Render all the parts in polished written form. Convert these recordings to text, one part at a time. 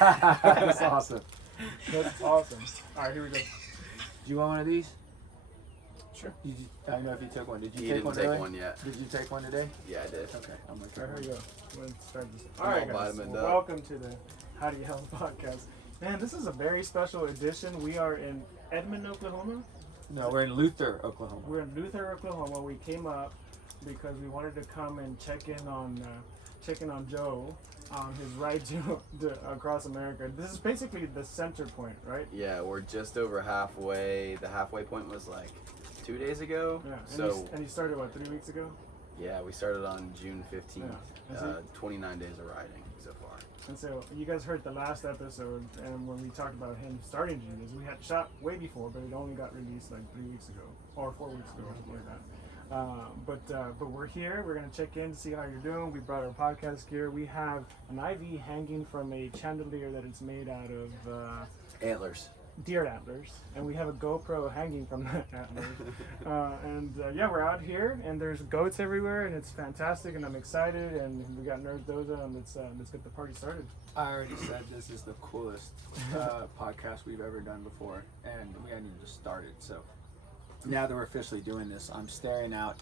That's awesome. That's awesome. All right, here we go. Do you want one of these? Sure. I don't know if you took one. Did you He take didn't one take today? one yet. Did you take one today? Yeah, I did. Okay, I'm gonna All try. right, here we go. I'm going to start this. I'm All right, all guys. vitamined Well, up. welcome to the How Do You Health podcast. Man, this is a very special edition. We are in Edmond, Oklahoma. No, we're in Luther, Oklahoma. We're in Luther, Oklahoma. We came up because we wanted to come and check in on Joe on his ride to across America. This is basically the center point, right? Yeah, we're just over halfway. The halfway point was like 2 days ago. Yeah. And you started what, 3 weeks ago? Yeah, we started on June 15th. Yeah. 29 days of riding so far. And so you guys heard the last episode, and when we talked about him starting to do this, we had shot way before, but it only got released like 3 weeks ago or 4 weeks ago, or something like that. But we're here. We're gonna check in to see how you're doing. We brought our podcast gear. We have an IV hanging from a chandelier that is made out of Antlers. deer antlers, and we have a GoPro hanging from that antlers. Yeah, we're out here, and there's goats everywhere, and it's fantastic, and I'm excited, and we got Nerd Doza, and let's get the party started. I already said this is the coolest podcast we've ever done before, and we hadn't even just started. So now that we're officially doing this, I'm staring out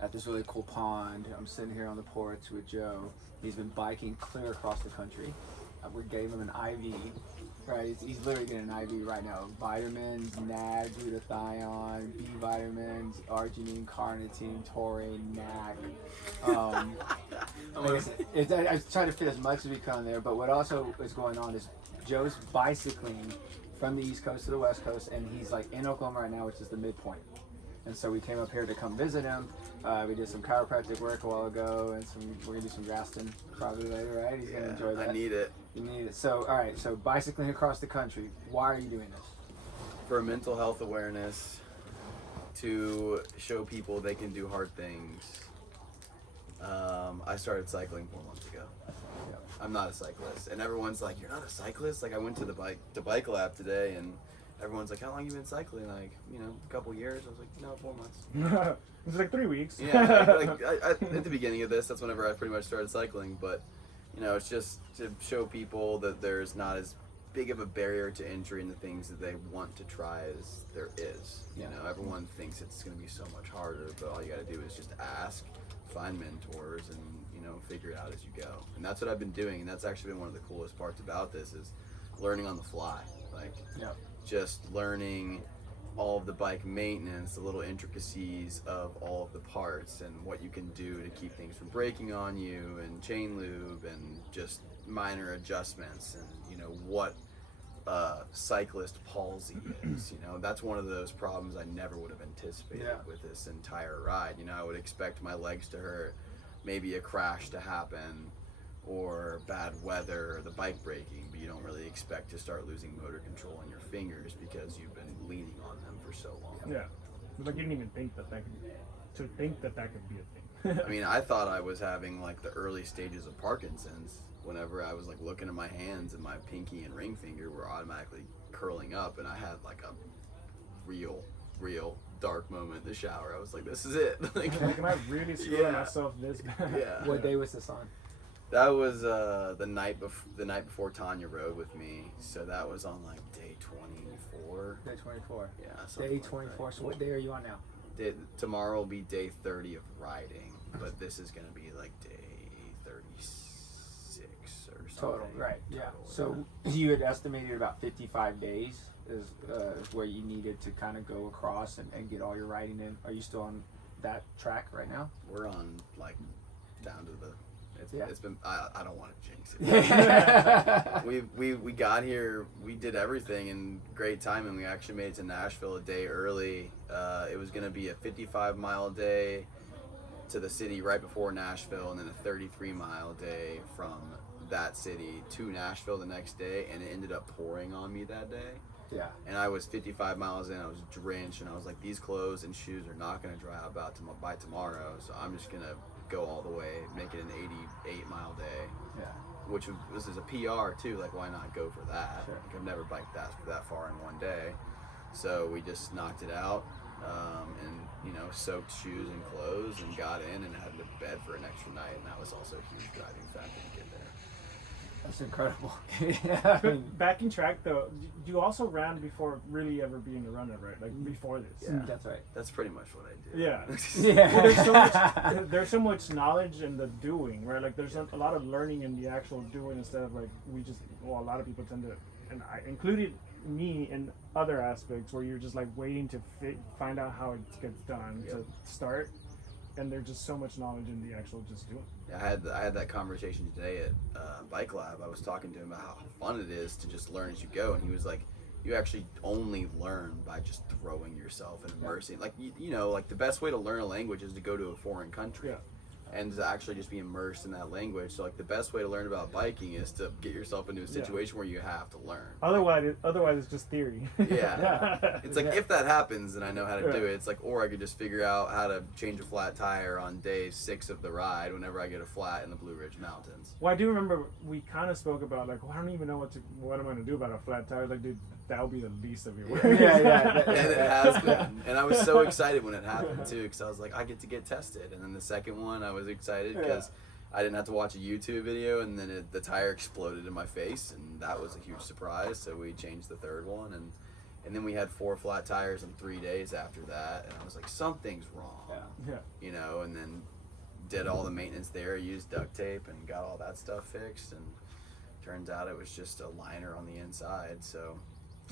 at this really cool pond. I'm sitting here on the porch with Joe. He's been biking clear across the country. We gave him an IV. Right, he's literally getting an IV right now. Vitamins, NAD, glutathione, B vitamins, arginine, carnitine, taurine, NAC. Like I said, I try to fit as much as we can there, but what also is going on is Joe's bicycling from the East Coast to the West Coast, and he's like in Oklahoma right now, which is the midpoint. And so we came up here to come visit him. We did some chiropractic work a while ago, and we're gonna do some Graston probably later, right? He's gonna enjoy that. I need it. You need it. So, all right. So, bicycling across the country. Why are you doing this? For mental health awareness, to show people they can do hard things. I started cycling 4 months ago. Yeah. I'm not a cyclist, and everyone's like, "You're not a cyclist?" Like, I went to the bike lab today, and everyone's like, "How long you been cycling?" Like, a couple years. I was like, "No, 4 months." It's like 3 weeks. Yeah, I, at the beginning of this, that's whenever I pretty much started cycling. But it's just to show people that there's not as big of a barrier to entry in the things that they want to try as there is. Everyone thinks it's going to be so much harder, but all you got to do is just ask, find mentors, and figure it out as you go. And that's what I've been doing, and that's actually been one of the coolest parts about this is learning on the fly. Just learning all of the bike maintenance, the little intricacies of all of the parts, and what you can do to keep things from breaking on you, and chain lube, and just minor adjustments, and what cyclist palsy is. That's one of those problems I never would have anticipated with this entire ride. I would expect my legs to hurt, maybe a crash to happen, or bad weather, or the bike breaking, but you don't really expect to start losing motor control in your fingers because you've been leaning on them for so long. Yeah, like you didn't even think that could be a thing. I mean, I thought I was having like the early stages of Parkinson's whenever I was like looking at my hands, and my pinky and ring finger were automatically curling up, and I had like a real dark moment in the shower. I was like, this is it. Like, am I really screwing myself this bad? Yeah. What day was this on? That was the night before Tanya rode with me, so that was on like day 24. Day 24. Yeah. Day 24. Like so what day are you on now? Tomorrow will be day 30 of riding, but this is gonna be like day 36 or something. Total, right? Yeah. Total, So you had estimated about 55 days is where you needed to kind of go across and get all your riding in. Are you still on that track right now? We're on like down to the. It's been. I don't want to jinx it. we got here. We did everything in great time, and we actually made it to Nashville a day early. It was going to be a 55-mile day to the city right before Nashville, and then a 33-mile day from that city to Nashville the next day. And it ended up pouring on me that day. Yeah. And I was 55 miles in. I was drenched, and I was like, these clothes and shoes are not going to dry out by tomorrow. So I'm just going to go all the way, make it an 88-mile day. Yeah. Which this is a PR too. Like, why not go for that? Sure. Like, I've never biked that far in one day. So we just knocked it out, and soaked shoes and clothes, and got in and had to bed for an extra night. And that was also a huge driving factor to get there. That's incredible. Yeah, I mean, Backing track though, you also ran before really ever being a runner, right? Like before this. Yeah. that's right. That's pretty much what I do. Yeah. Yeah. Well, there's so much knowledge in the doing, right? Like there's a lot of learning in the actual doing instead of like a lot of people tend to, and I included me in other aspects where you're just like waiting to find out how it gets done to start, and there's just so much knowledge in the actual just doing. I had that conversation today at Bike Lab. I was talking to him about how fun it is to just learn as you go, and he was like, you actually only learn by just throwing yourself and immersing. Like you know, like the best way to learn a language is to go to a foreign country. Yeah. And to actually just be immersed in that language. So like the best way to learn about biking is to get yourself into a situation where you have to learn. Otherwise it's just theory. Yeah. It's like if that happens and I know how to do Yeah. it, it's like, or I could just figure out how to change a flat tire on day 6 of the ride whenever I get a flat in the Blue Ridge Mountains. Well, I do remember we kind of spoke about like, well, I don't even know what I'm going to do about a flat tire. Like, dude, that would be the least of your worries. Yeah. And it has been. And I was so excited when it happened too, because I was like, I get to get tested. And then the second one, I was excited because I didn't have to watch a YouTube video, and then the tire exploded in my face, and that was a huge surprise. So we changed the third one, and then we had 4 flat tires in 3 days after that, and I was like, something's wrong. Yeah. You know, and then did all the maintenance there, used duct tape, and got all that stuff fixed, and turns out it was just a liner on the inside. So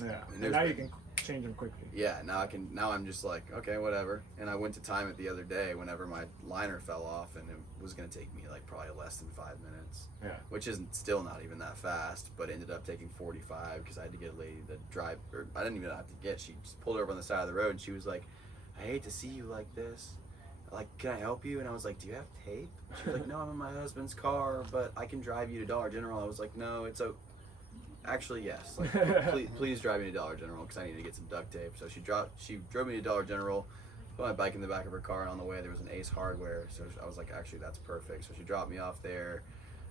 Yeah. And And now you can change them quickly. yeah, now I'm just like, okay, whatever. And I went to time it the other day whenever my liner fell off, and it was going to take me like probably less than 5 minutes. Yeah. Which isn't still not even that fast, but ended up taking 45 because I had to get a lady to drive, or I didn't even have to get, she just pulled over on the side of the road, and she was like, I hate to see you like this. Like, can I help you? And I was like, do you have tape? She was like, no, I'm in my husband's car, but I can drive you to Dollar General. I was like, no, it's actually, yes. Like, please drive me to Dollar General because I need to get some duct tape. So she drove me to Dollar General, put my bike in the back of her car, and on the way there was an Ace Hardware. So I was like, actually, that's perfect. So she dropped me off there.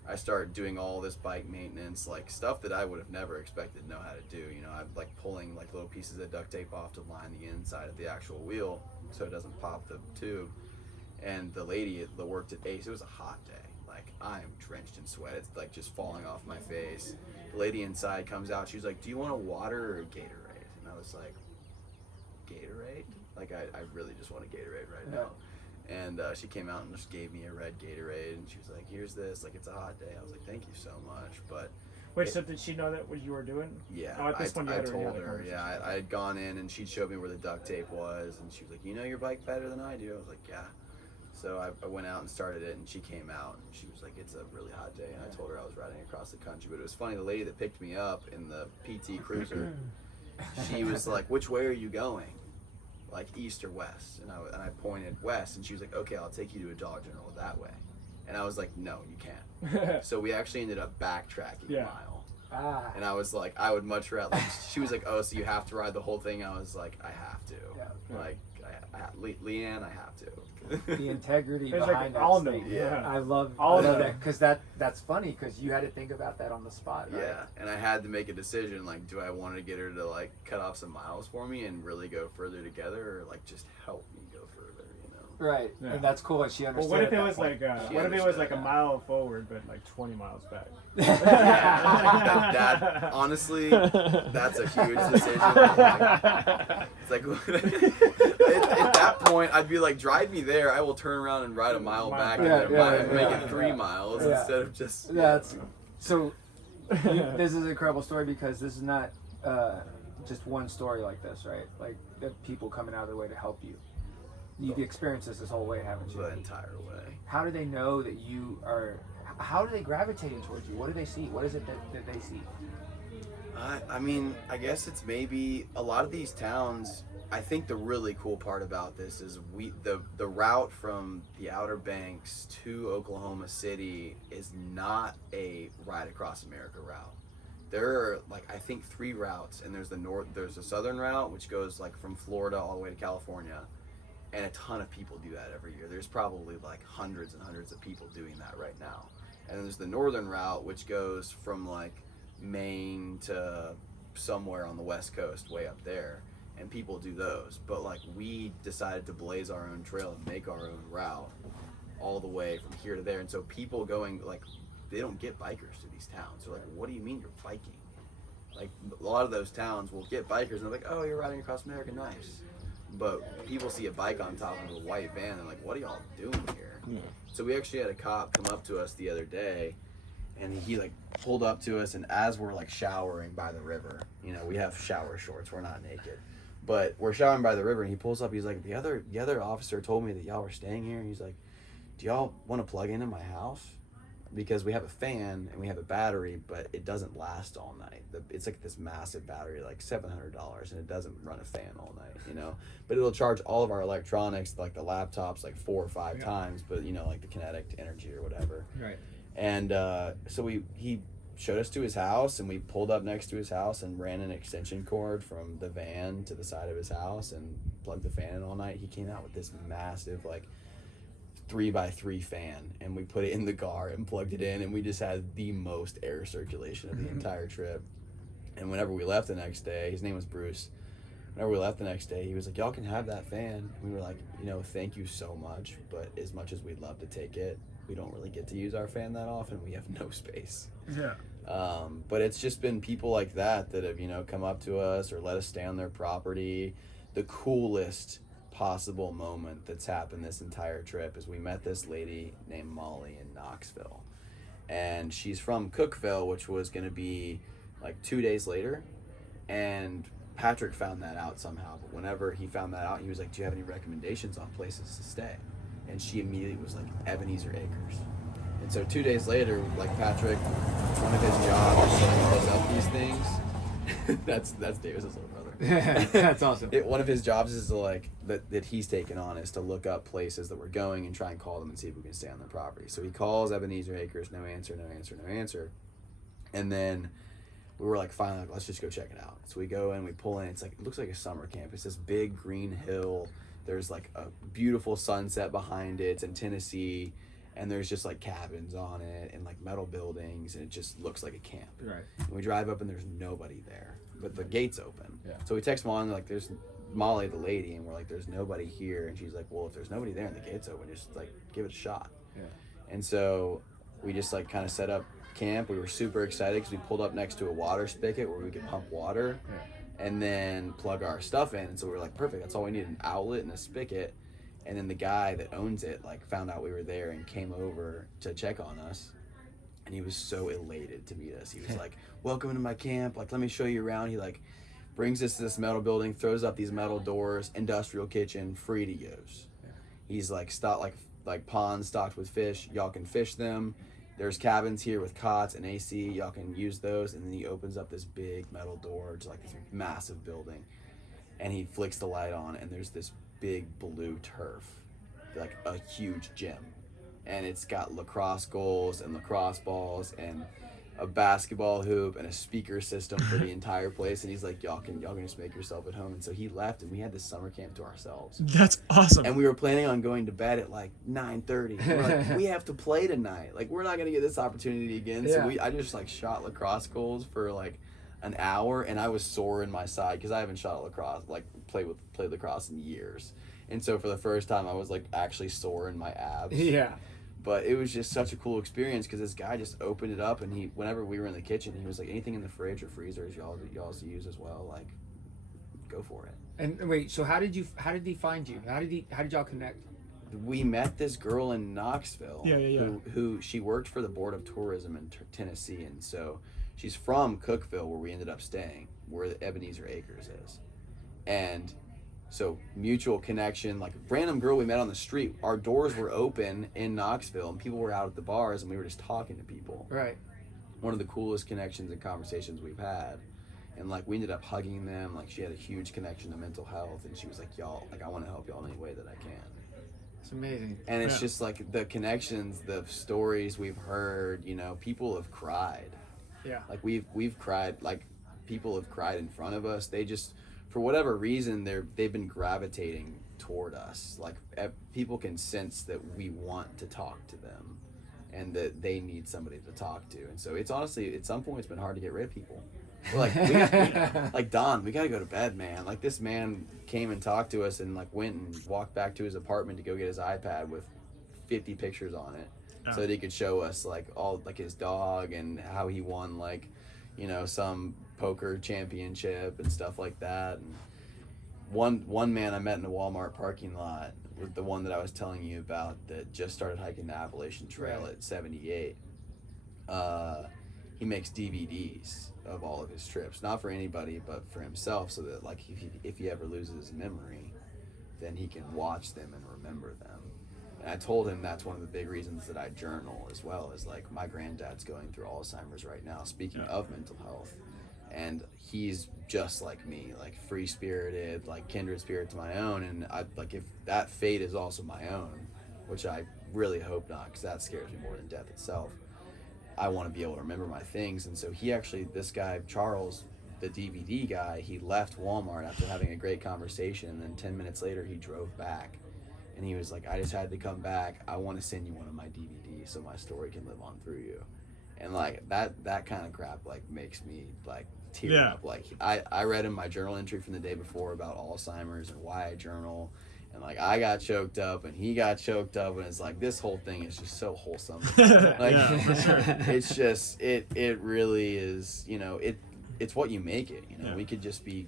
I started doing all this bike maintenance, like stuff that I would have never expected to know how to do. You know, I'm like pulling like little pieces of duct tape off to line the inside of the actual wheel so it doesn't pop the tube. And the lady that worked at Ace, it was a hot day. Like, I am drenched in sweat. It's like just falling off my face. The lady inside comes out. She was like, do you want a water or a Gatorade? And I was like, Gatorade? Like, I really just want a Gatorade right now. And she came out and just gave me a red Gatorade. And she was like, here's this. Like, it's a hot day. I was like, thank you so much. But Wait, so did she know that what you were doing? yeah, Oh, at this point you I had already told had a her. conversation. Yeah, I had gone in and she'd showed me where the duct tape was, and she was like, "You know your bike better than I do." I was like, "Yeah." So I went out and started it, and she came out and she was like, "It's a really hot day," and I told her I was riding across the country. But it was funny. The lady that picked me up in the PT Cruiser, she was like, "Which way are you going? Like east or west?" And I pointed west, and she was like, "Okay, I'll take you to a Dollar General that way." And I was like, "No, you can't." So we actually ended up backtracking a mile. And I was like, I would much rather. Like, she was like, "Oh, so you have to ride the whole thing?" I was like, "I have to." Yeah. Like, Leanne, I have to. The integrity It's behind like all that know. thing. Yeah. I love All know. that because that's funny because you had to think about that on the spot. Right? Yeah, and I had to make a decision. Like, do I want to get her to like cut off some miles for me and really go further together, or like just help me go further? You know. Right. Yeah. And that's cool. And she Well, understood. what if at it that was point. like She what if it was like a understood. mile forward but like 20 miles back? that honestly, that's a huge decision. It's like at that point, I'd be like, drive me there. I will turn around and ride a mile back and make it 3 miles instead of just. That's so. This is an incredible story because this is not just one story like this, right? Like the people coming out of their way to help you. You've experienced this whole way, haven't you? The entire way. How do they know that you are? How do they gravitate towards you? What do they see? What is it that they see? I mean, I guess it's maybe a lot of these towns. I think the really cool part about this is the route from the Outer Banks to Oklahoma City is not a ride across America route. There are like I think 3 routes, and there's the southern route which goes like from Florida all the way to California, and a ton of people do that every year. There's probably like hundreds and hundreds of people doing that right now. And then there's the northern route which goes from like Maine to somewhere on the west coast way up there, and people do those. But like we decided to blaze our own trail and make our own route all the way from here to there, and so people going like they don't get bikers to these towns. They're like, what do you mean you're biking? Like, a lot of those towns will get bikers and they're like, oh, you're riding across America, nice. But people see a bike on top of a white van and they're like, what are y'all doing here? Yeah. So we actually had a cop come up to us the other day, and he like pulled up to us, and as we're like showering by the river, you know, we have shower shorts, we're not naked, but we're showering by the river, and he pulls up, he's like, the other officer told me that y'all were staying here, and he's like, do y'all want to plug into my house? Because we have a fan and we have a battery, but it doesn't last all night. It's like this massive battery, like $700, and it doesn't run a fan all night, you know. But it'll charge all of our electronics, like the laptops, like 4 or 5 times. But you know, like the kinetic energy or whatever. Right. And so he showed us to his house, and we pulled up next to his house and ran an extension cord from the van to the side of his house and plugged the fan in all night. He came out with this massive, like, 3x3 fan, and we put it in the car and plugged it in, and we just had the most air circulation of the entire trip. And whenever we left the next day, his name was Bruce, whenever we left the next day, he was like, y'all can have that fan. And we were like, you know, thank you so much, but as much as we'd love to take it, we don't really get to use our fan that often. We have no space. Yeah. But it's just been people like that have, you know, come up to us or let us stay on their property. The coolest possible moment that's happened this entire trip is we met this lady named Molly in Knoxville, and she's from Cookville, which was going to be like 2 days later, and Patrick found that out somehow. But whenever he found that out, he was like, do you have any recommendations on places to stay? And she immediately was like, Ebenezer Acres. And so 2 days later, like, Patrick, one of his jobs is to look up these things. that's Davis's little brother. That's awesome. One of his jobs is to, like, that he's taken on is to look up places that we're going and try and call them and see if we can stay on their property. So he calls Ebenezer Acres, no answer. And then we were like, finally, like, let's just go check it out. So we go in, we pull in, it looks like a summer camp. It's this big green hill. There's like a beautiful sunset behind it. It's in Tennessee, and there's just like cabins on it and like metal buildings, and it just looks like a camp. Right. And we drive up and there's nobody there, but the gate's open. Yeah. So we text Molly, like, there's Molly, the lady, and we're like, there's nobody here. And she's like, well, if there's nobody there and the gate's open, just like give it a shot. Yeah. And so we just like kind of set up camp. We were super excited because we pulled up next to a water spigot where we could pump water. Yeah. And then plug our stuff in. And so we were like, perfect, that's all we need, an outlet and a spigot. And then the guy that owns it like found out we were there and came over to check on us, and he was so elated to meet us. He was like, welcome to my camp, like, let me show you around. He like brings us to this metal building, throws up these metal doors, industrial kitchen, free to use. Yeah. He's like, like ponds stocked with fish, y'all can fish them. There's cabins here with cots and AC, y'all can use those. And then he opens up this big metal door to like this massive building, and he flicks the light on, and there's this big blue turf, like a huge gym, and it's got lacrosse goals and lacrosse balls and a basketball hoop and a speaker system for the entire place. And he's like, y'all can just make yourself at home. And so he left, and we had this summer camp to ourselves. That's awesome. And we were planning on going to bed at like 9:30. We're like, we have to play tonight. Like, we're not gonna get this opportunity again. Yeah. So I just like shot lacrosse goals for like an hour, and I was sore in my side because I haven't shot lacrosse, like played lacrosse in years. And so for the first time, I was like actually sore in my abs. Yeah. But it was just such a cool experience because this guy just opened it up, and whenever we were in the kitchen, he was like, anything in the fridge or freezers y'all use as well, like, go for it. And wait, so how did he find you? How did y'all connect? We met this girl in Knoxville. Yeah. Who she worked for the Board of Tourism in Tennessee, and so she's from Cookville, where we ended up staying, where the Ebenezer Acres is. And so mutual connection, like a random girl we met on the street. Our doors were open in Knoxville, and people were out at the bars, and we were just talking to people. Right. One of the coolest connections and conversations we've had. And like, we ended up hugging them. Like, she had a huge connection to mental health, and she was like, y'all, like, I want to help y'all in any way that I can. It's amazing. And it's just like the connections, the stories we've heard, you know, people have cried. Yeah. Like, we've cried, like, people have cried in front of us. They just, for whatever reason, they've been gravitating toward us. Like, people can sense that we want to talk to them and that they need somebody to talk to. And so it's honestly, at some point, it's been hard to get rid of people. We're like, like, Don, we gotta go to bed, man. Like, this man came and talked to us and like went and walked back to his apartment to go get his iPad with 50 pictures on it. so that he could show us like all like his dog and how he won like, you know, some poker championship and stuff like that. And one man I met in a Walmart parking lot, with the one that I was telling you about that just started hiking the Appalachian Trail Right. at 78. He makes DVDs of all of his trips, not for anybody but for himself, so that like if he ever loses his memory, then he can watch them and remember them. And I told him that's one of the big reasons that I journal as well, is like my granddad's going through Alzheimer's right now, speaking of mental health, and he's just like me, like free spirited, like kindred spirit to my own. And I like, if that fate is also my own, which I really hope not, because that scares me more than death itself, I want to be able to remember my things. And so he actually, this guy Charles, the DVD guy, he left Walmart after having a great conversation, and then 10 minutes later he drove back and he was like, I just had to come back, I want to send you one of my DVDs so my story can live on through you. And like that kind of crap like makes me like tear up. Like I read in my journal entry from the day before about Alzheimer's and why I journal, and like I got choked up and he got choked up, and it's like this whole thing is just so wholesome. Like for sure. it's just it really is, you know, it's what you make it, you know. We could just be,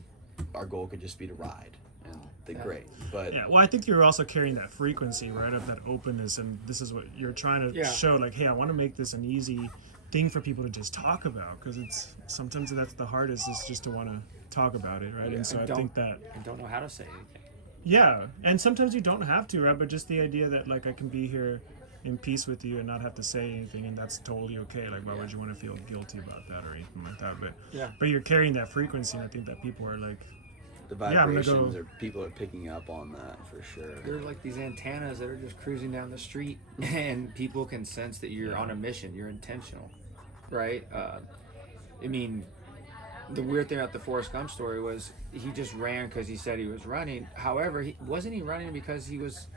our goal could just be to ride, and the great. But well, I think you're also carrying that frequency, right, of that openness, and this is what you're trying to show, like, hey, I want to make this an easy thing for people to just talk about, because it's sometimes that's the hardest, is just to want to talk about it, right? And so I think that I don't know how to say anything. Yeah, and sometimes you don't have to, right? But just the idea that like I can be here in peace with you and not have to say anything, and that's totally okay. Like, why would you want to feel guilty about that or anything like that? But you're carrying that frequency, and I think that people are like, the vibrations or people are picking up on that for sure. They're like these antennas that are just cruising down the street, and people can sense that you're on a mission, you're intentional, right? I mean, the weird thing about the Forrest Gump story was he just ran because he said he was running. However, he wasn't running because he was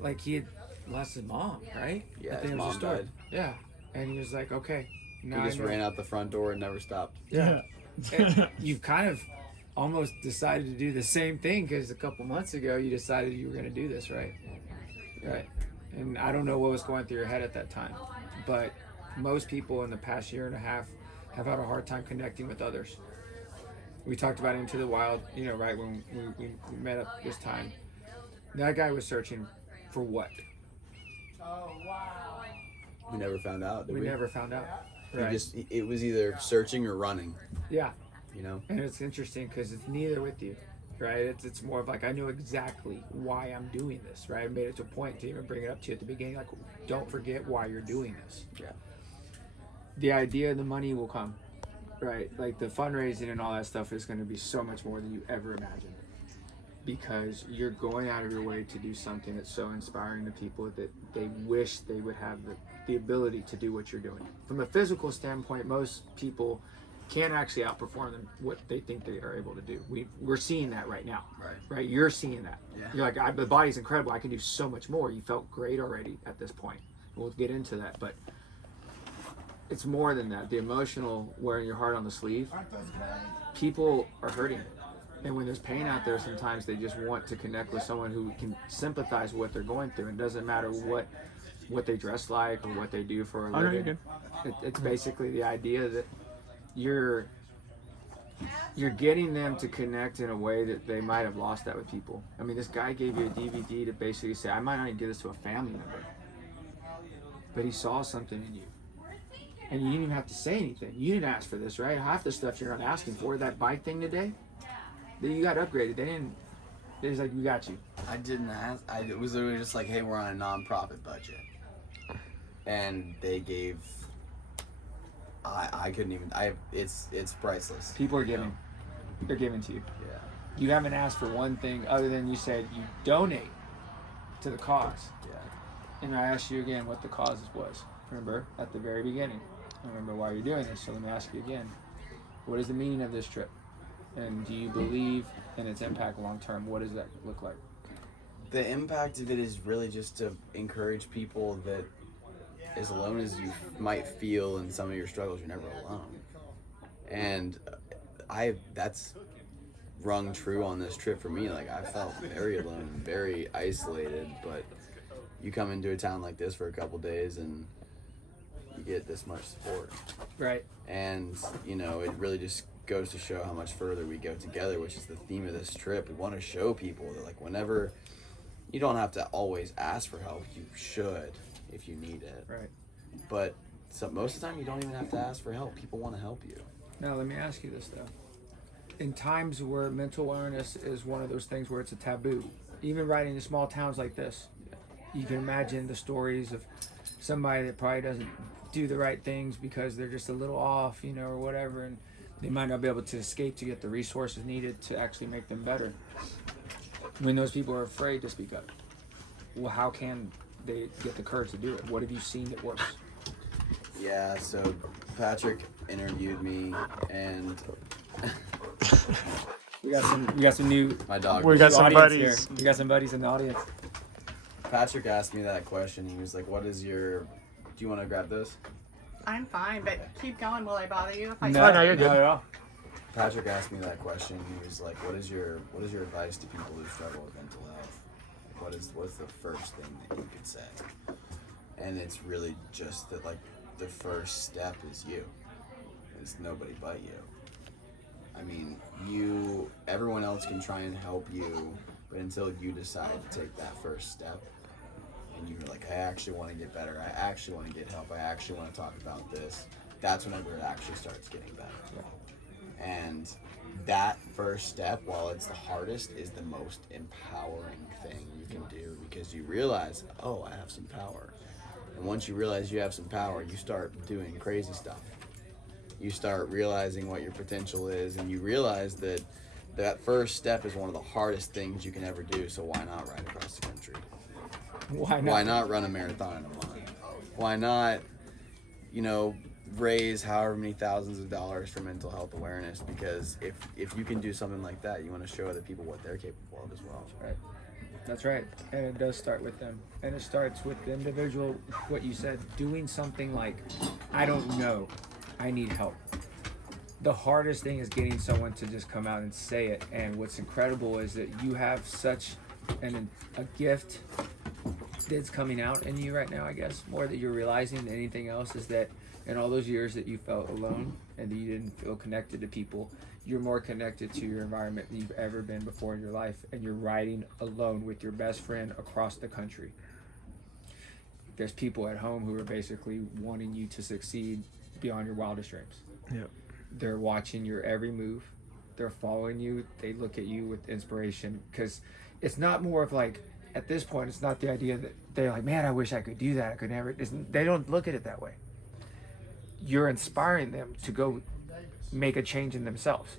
like, he had lost his mom, right? Yeah, his mom died. Yeah, and he was like, okay, now he just ran out the front door and never stopped. And you've kind of almost decided to do the same thing, because a couple months ago you decided you were going to do this, right? Right. And I don't know what was going through your head at that time, but most people in the past year and a half have had a hard time connecting with others. We talked about Into the Wild, you know, right, when we met up this time. That guy was searching for what? We never found out, did we? We never found out. Right. It was either searching or running. Yeah. You know? And it's interesting because it's neither with you, right? It's more of like, I know exactly why I'm doing this, right? I made it to a point to even bring it up to you at the beginning, like, don't forget why you're doing this. Yeah. The idea of the money will come, right? Like the fundraising and all that stuff is going to be so much more than you ever imagined, because you're going out of your way to do something that's so inspiring to people that they wish they would have the ability to do what you're doing. From a physical standpoint, most people can't actually outperform them what they think they are able to do. We're seeing that right now. Right? You're seeing that. Yeah. You're like, the body's incredible. I can do so much more. You felt great already at this point. We'll get into that, but it's more than that. The emotional wearing your heart on the sleeve. People are hurting. And when there's pain out there, sometimes they just want to connect with someone who can sympathize with what they're going through. It doesn't matter what they dress like or what they do for a living. no, you're good. It's basically the idea that you're getting them to connect in a way that they might have lost that with people. I mean, this guy gave you a DVD to basically say, I might not even give this to a family member, but he saw something in you. And you didn't even have to say anything. You didn't ask for this, right? Half the stuff you're not asking for, that bike thing today, that you got upgraded. They was like, we got you. I didn't ask. It was literally just like, hey, we're on a non-profit budget. And they gave, I couldn't even, it's priceless. People are giving. They're giving to you. Yeah. You haven't asked for one thing other than you said you donate to the cause. Yeah. And I asked you again what the cause was. Remember, at the very beginning. I remember why you're doing this, so let me ask you again. What is the meaning of this trip? And do you believe in its impact long term? What does that look like? The impact of it is really just to encourage people that as alone as you might feel in some of your struggles, you're never alone. And that's rung true on this trip for me. Like, I felt very alone, very isolated, but you come into a town like this for a couple days and you get this much support. Right. And, you know, it really just goes to show how much further we go together, which is the theme of this trip. We want to show people that, like, whenever you don't have to always ask for help, you should if you need it. Right. But most of the time, you don't even have to ask for help. People want to help you. Now, let me ask you this, though. In times where mental awareness is one of those things where it's a taboo, even writing in small towns like this, you can imagine the stories of somebody that probably doesn't do the right things because they're just a little off, you know, or whatever, and they might not be able to escape to get the resources needed to actually make them better. When those people are afraid to speak up, well, how can they get the courage to do it? What have you seen that works? Yeah, so Patrick interviewed me, and We got some new my dog. We got some audience buddies. here. We got some buddies in the audience. Patrick asked me that question. He was like, "What is your? Do you want to grab this?" I'm fine, but keep going. Will I bother you if I No, you're good. Not at all. Patrick asked me that question. He was like, "What is your advice to people who struggle with mental health? Like, what's the first thing that you could say?" And it's really just that, like, the first step is you. It's nobody but you. I mean, everyone else can try and help you, but until you decide to take that first step, and you're like, I actually want to get better, I actually want to get help, I actually want to talk about this, that's whenever it actually starts getting better. Yeah. And that first step, while it's the hardest, is the most empowering thing you can do, because you realize, oh, I have some power. And once you realize you have some power, you start doing crazy stuff. You start realizing what your potential is, and you realize that that first step is one of the hardest things you can ever do, so why not ride across the country? Why not? Why not run a marathon in a month? Why not, you know, raise however many thousands of dollars for mental health awareness? Because if you can do something like that, you want to show other people what they're capable of as well. Right. That's right. And it does start with them. And it starts with the individual, what you said, doing something like, I don't know, I need help. The hardest thing is getting someone to just come out and say it. And what's incredible is that you have such a gift that's coming out in you right now, I guess, more that you're realizing than anything else, is that in all those years that you felt alone and that you didn't feel connected to people, you're more connected to your environment than you've ever been before in your life, and you're riding alone with your best friend across the country. There's people at home who are basically wanting you to succeed beyond your wildest dreams. Yep. They're watching your every move. They're following you. They look at you with inspiration, because it's not more of like, at this point, it's not the idea that they're like, man, I wish I could do that. I could never. They don't look at it that way. You're inspiring them to go make a change in themselves.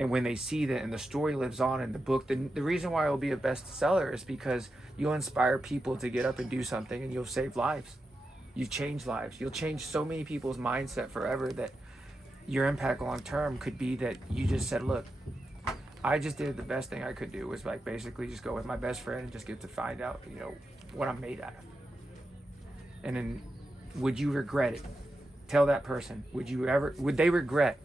And when they see that, and the story lives on in the book, then the reason why it will be a bestseller is because you'll inspire people to get up and do something, and you'll save lives. You've changed lives. You'll change so many people's mindset forever, that your impact long term could be that you just said, look, I just did the best thing I could do, was like basically just go with my best friend and just get to find out, you know, what I'm made out of. And then, would you regret it? Tell that person, would they regret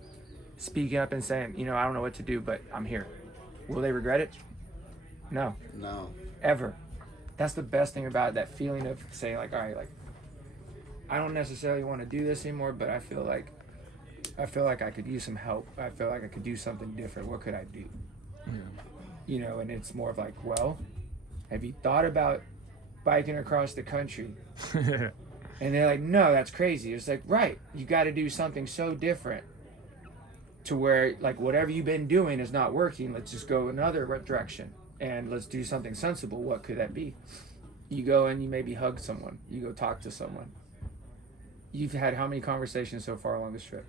speaking up and saying, you know, I don't know what to do, but I'm here? Will they regret it? No. No. Ever. That's the best thing about it, that feeling of saying, like, all right, like, I don't necessarily want to do this anymore, but I feel like I could use some help. I feel like I could do something different. What could I do? Yeah. You know, and it's more of like, well, have you thought about biking across the country? And they're like, no, that's crazy. It's like, right, you got to do something so different to where, like, whatever you've been doing is not working. Let's just go another direction, and let's do something sensible. What could that be? You go and you maybe hug someone. You go talk to someone. You've had how many conversations so far along this trip?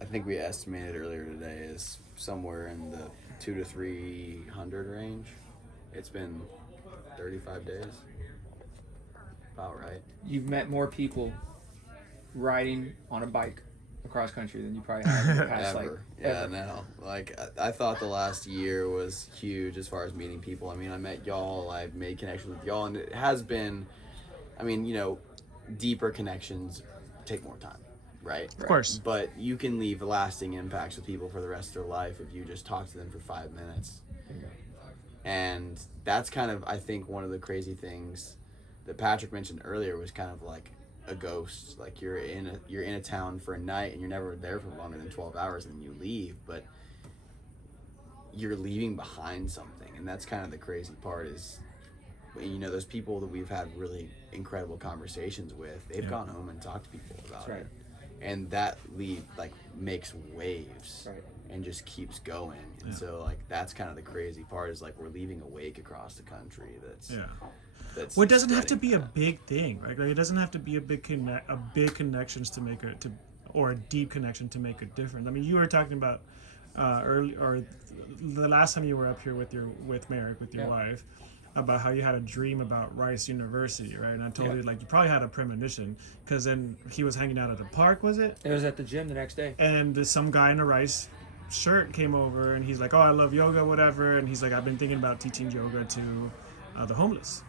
I think we estimated earlier today is somewhere in the 200 to 300 range. It's been 35 days. About right. You've met more people riding on a bike across country than you probably have in the past, Ever. like, Yeah, ever. no. Like, I thought the last year was huge as far as meeting people. I mean, I met y'all, I've made connections with y'all, and it has been, I mean, you know, deeper connections take more time, right? Of course. But you can leave lasting impacts with people for the rest of their life if you just talk to them for 5 minutes. And that's kind of, I think, one of the crazy things that Patrick mentioned earlier was kind of like a ghost. Like you're in a town for a night and you're never there for longer than 12 hours and then you leave, but you're leaving behind something. And that's kind of the crazy part is, you know, those people that we've had really incredible conversations with, they've gone home and talked to people about it. And that makes waves. Right. And just keeps going. And so like that's kind of the crazy part is like we're leaving a wake across the country that's well, it doesn't have to spreading be a that. big thing, right? Like it doesn't have to be a big connections to make or a deep connection to make a difference. I mean, you were talking about the last time you were up here with Merrick, with your wife, about how you had a dream about Rice University, right? And I told you, like, you probably had a premonition, because then he was hanging out at the park, was it? It was at the gym the next day. And some guy in a Rice shirt came over, and he's like, oh, I love yoga, whatever. And he's like, I've been thinking about teaching yoga to the homeless.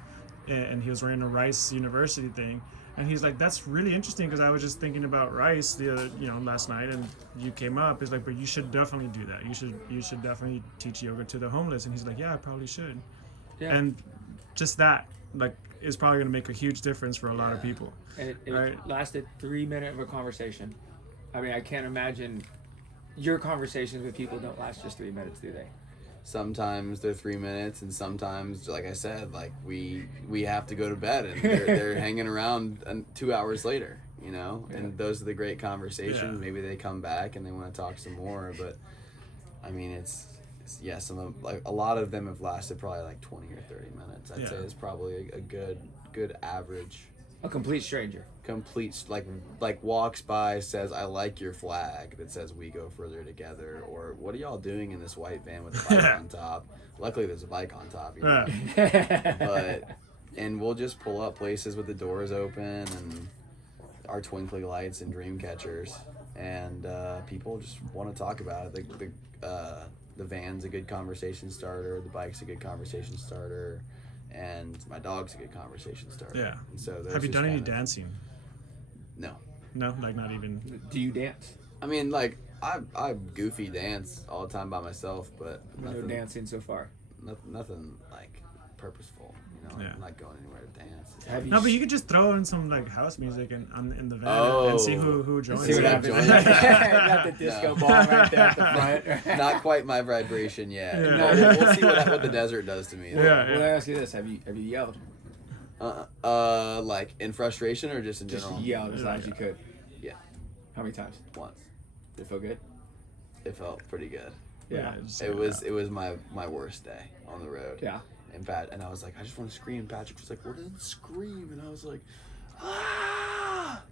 And he was wearing a Rice University thing. And he's like, that's really interesting, because I was just thinking about Rice last night, and you came up. He's like, but you should definitely do that. You should definitely teach yoga to the homeless. And he's like, yeah, I probably should. Yeah. And just that, like, is probably going to make a huge difference for a lot of people. And it lasted 3 minutes of a conversation. I mean, I can't imagine your conversations with people don't last just 3 minutes, do they? Sometimes they're 3 minutes, and sometimes, like I said, like we have to go to bed, and they're hanging around 2 hours later, you know. And those are the great conversations. Maybe they come back and they want to talk some more, but I mean, it's a lot of them have lasted probably like 20 or 30 minutes. I'd say it's probably a good average. A complete stranger. Like walks by, says, I like your flag, that says we go further together, or what are y'all doing in this white van with a bike on top? Luckily there's a bike on top, you know? And we'll just pull up places with the doors open and our twinkly lights and dream catchers, and people just want to talk about it. The van's a good conversation starter, the bike's a good conversation starter, and my dog's a good conversation starter. Yeah. And so have you done any dancing? No. No, like not even. Do you dance? I mean, like I goofy dance all the time by myself, but no dancing so far. Nothing like purposeful. You know, I'm not going anywhere to dance. No, but you could just throw in some like house music in the van and see who joins. See what happens. Got the disco ball right there at the front. Not quite my vibration yet. No, we'll see what the desert does to me. Well, let me ask you this: Have you yelled? Like in frustration or just in general? Just yelled as loud as you could. Yeah. How many times? Once. Did it feel good? It felt pretty good. Yeah. It was my worst day on the road. Yeah. And I was like, I just want to scream. Patrick was like, what is it? Scream. And I was like, ah.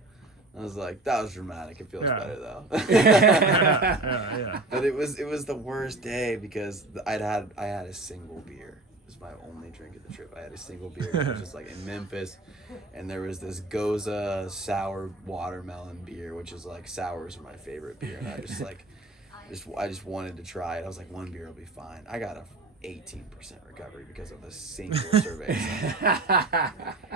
I was like, that was dramatic. It feels better though. But it was the worst day because I had a single beer. It was my only drink of the trip. I had a single beer. It was just like in Memphis, and there was this Goza sour watermelon beer, which is like sours are my favorite beer, and I just wanted to try it. I was like, one beer will be fine. I got a 18% recovery because of a single survey.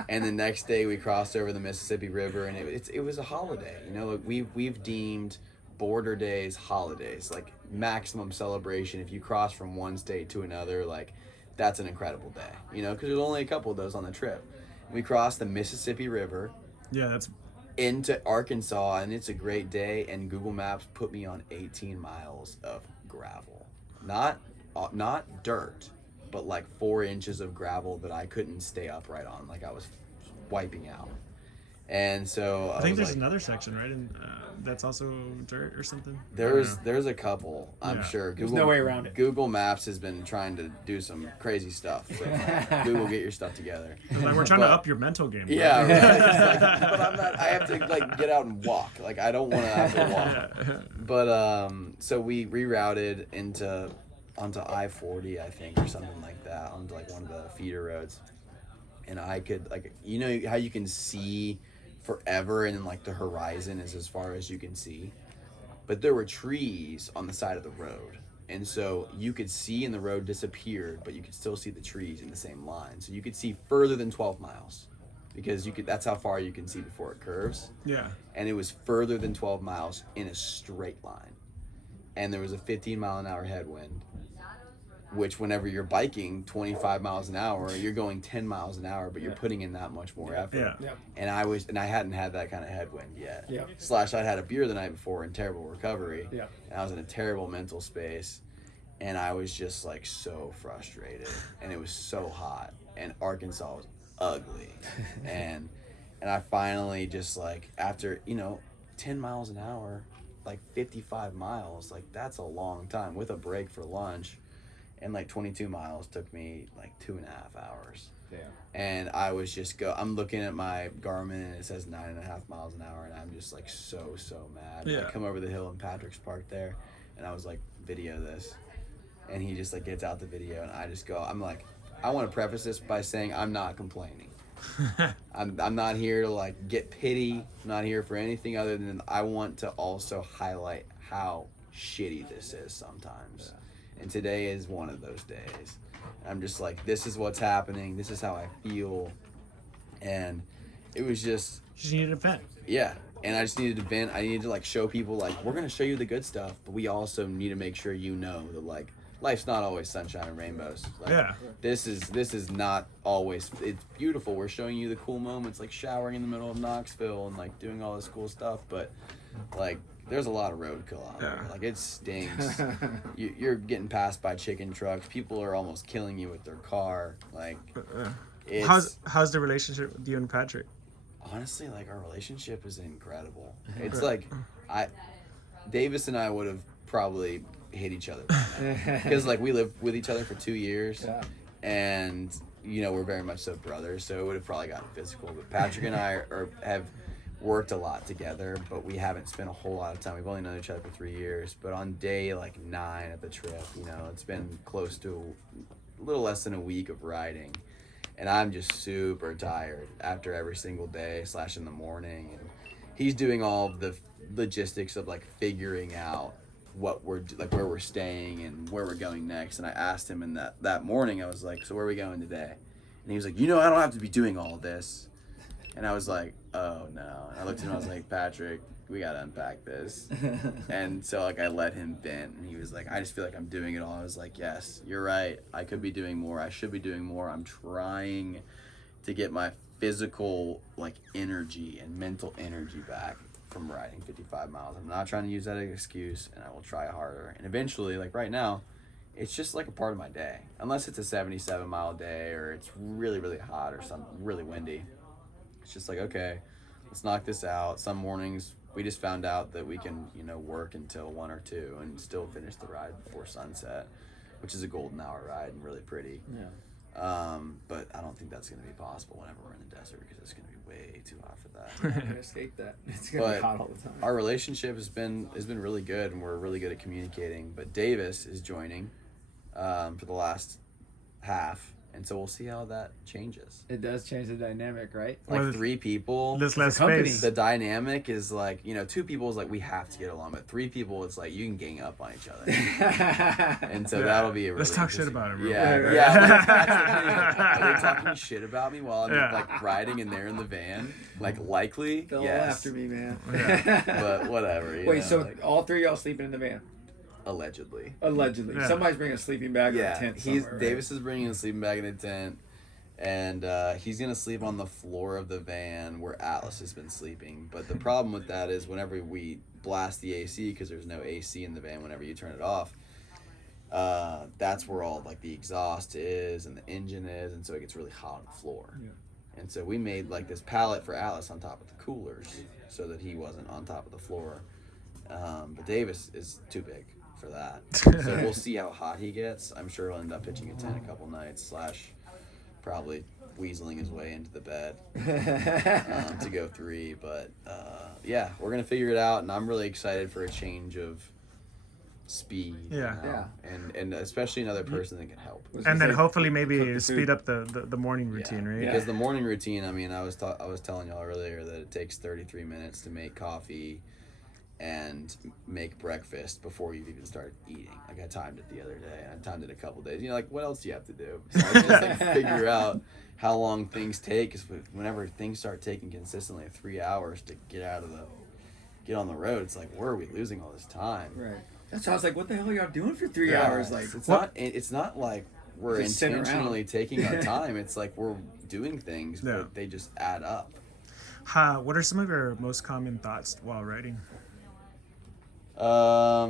And the next day we crossed over the Mississippi River, and it was a holiday. You know, like we've deemed border days holidays, like maximum celebration. If you cross from one state to another, like that's an incredible day. You know, because there's only a couple of those on the trip. We crossed the Mississippi River. Yeah, that's into Arkansas, and it's a great day. And Google Maps put me on 18 miles of gravel, not dirt, but like 4 inches of gravel that I couldn't stay upright on, like I was wiping out. And so I think there's another section, right? And that's also dirt or something. There's a couple, I'm sure. There's no way around it. Google Maps has been trying to do some crazy stuff. So Google, get your stuff together. Like we're trying to up your mental game. Yeah, right. But I'm not. I have to like get out and walk. Like I don't want to have to walk. But so we rerouted onto I-40, I think, or something like that, onto like one of the feeder roads. And I could, like, you know how you can see forever and then like the horizon is as far as you can see? But there were trees on the side of the road. And so you could see and the road disappeared, but you could still see the trees in the same line. So you could see further than 12 miles because that's how far you can see before it curves. Yeah. And it was further than 12 miles in a straight line. And there was a 15-mile-an-hour headwind. which whenever you're biking 25 miles an hour, you're going 10 miles an hour, but you're putting in that much more effort. Yeah. And I hadn't had that kind of headwind yet. Yeah. / I'd had a beer the night before in terrible recovery. Yeah. And I was in a terrible mental space, and I was just like so frustrated, and it was so hot, and Arkansas was ugly, and I finally just like, after 10 miles an hour, like 55 miles, like that's a long time with a break for lunch. And like 22 miles took me like 2.5 hours. Yeah. And I was just I'm looking at my Garmin and it says 9.5 miles an hour, and I'm just like so mad. Yeah. I come over the hill in Patrick's Park there, and I was like, video this. And he just like gets out the video, and I just go, I'm like, I want to preface this by saying I'm not complaining. I'm not here to like get pity. I'm not here for anything other than I want to also highlight how shitty this is sometimes. Yeah. And today is one of those days. I'm just like, this is what's happening. This is how I feel. And it was just... You needed a vent. Yeah. And I just needed to vent. I needed to like show people like, we're going to show you the good stuff, but we also need to make sure you know that like, life's not always sunshine and rainbows. Like, yeah. This is not always... It's beautiful. We're showing you the cool moments, like showering in the middle of Knoxville and like doing all this cool stuff. But like... There's a lot of road kill out there. Like, it stinks. You're getting passed by chicken trucks. People are almost killing you with their car. Like, how's the relationship with you and Patrick? Honestly, like, our relationship is incredible. It's like, Davis and I would have probably hit each other because like we lived with each other for 2 years, and we're very much so brothers. So it would have probably gotten physical. But Patrick and I have worked a lot together, but we haven't spent a whole lot of time. We've only known each other for 3 years, but on day like 9 of the trip, it's been close to a little less than a week of riding, and I'm just super tired after every single day / in the morning. And he's doing all the logistics of like figuring out what we're like, where we're staying and where we're going next. And I asked him in that morning, I was like, so where are we going today? And he was like, I don't have to be doing all this. And I was like, oh no. And I looked at him, I was like, Patrick, we gotta unpack this. And so like I let him vent, and he was like, I just feel like I'm doing it all. I was like, yes, you're right. I could be doing more. I should be doing more. I'm trying to get my physical like energy and mental energy back from riding 55 miles. I'm not trying to use that as an excuse, and I will try harder. And eventually, like right now, it's just like a part of my day. Unless it's a 77-mile day or it's really, really hot or something really windy. It's just like, okay, let's knock this out. Some mornings we just found out that we can, work until 1 or 2 and still finish the ride before sunset, which is a golden hour ride and really pretty. Yeah. But I don't think that's going to be possible whenever we're in the desert, because it's going to be way too hot for that. You're going to escape that. It's going to be hot all the time. Our relationship has been really good, and we're really good at communicating. But Davis is joining for the last half. And so we'll see how that changes. It does change the dynamic, right? Like 3 people. There's less space. The dynamic is like, 2 people is like we have to get along, but 3 people it's like you can gang up on each other. And so that'll be a really Let's talk shit about it, bro. Yeah. Like, are they talking shit about me while I'm like riding and they're in the van? Like likely, They'll yes. after me, man. But whatever. Wait, so all 3 of y'all sleeping in the van? Allegedly. Yeah. Somebody's bringing a sleeping bag or a tent somewhere, Davis is bringing a sleeping bag in a tent, and he's going to sleep on the floor of the van where Atlas has been sleeping. But the problem with that is whenever we blast the AC, because there's no AC in the van whenever you turn it off, that's where all like the exhaust is and the engine is, and so it gets really hot on the floor. Yeah. And so we made like this pallet for Atlas on top of the coolers so that he wasn't on top of the floor. But Davis is too big for that. So we'll see how hot he gets. I'm sure he'll end up pitching a tent a couple nights / probably weaseling his way into the bed to go 3. But yeah, we're gonna figure it out, and I'm really excited for a change of speed. And especially another person that can help. And then hopefully maybe speed up the morning routine, right? Because the morning routine, I mean, I was telling y'all earlier that it takes 33 minutes to make coffee and make breakfast before you've even started eating. Like I timed it the other day, and I timed it a couple days. Like what else do you have to do? So I just like figure out how long things take. Because whenever things start taking consistently 3 hours to get on the road, it's like, where are we losing all this time? Right. That sounds like, what the hell are y'all doing for 3 hours? Like, it's not like we're Just sitting intentionally taking our time. It's like we're doing things, but they just add up. What are some of your most common thoughts while writing? I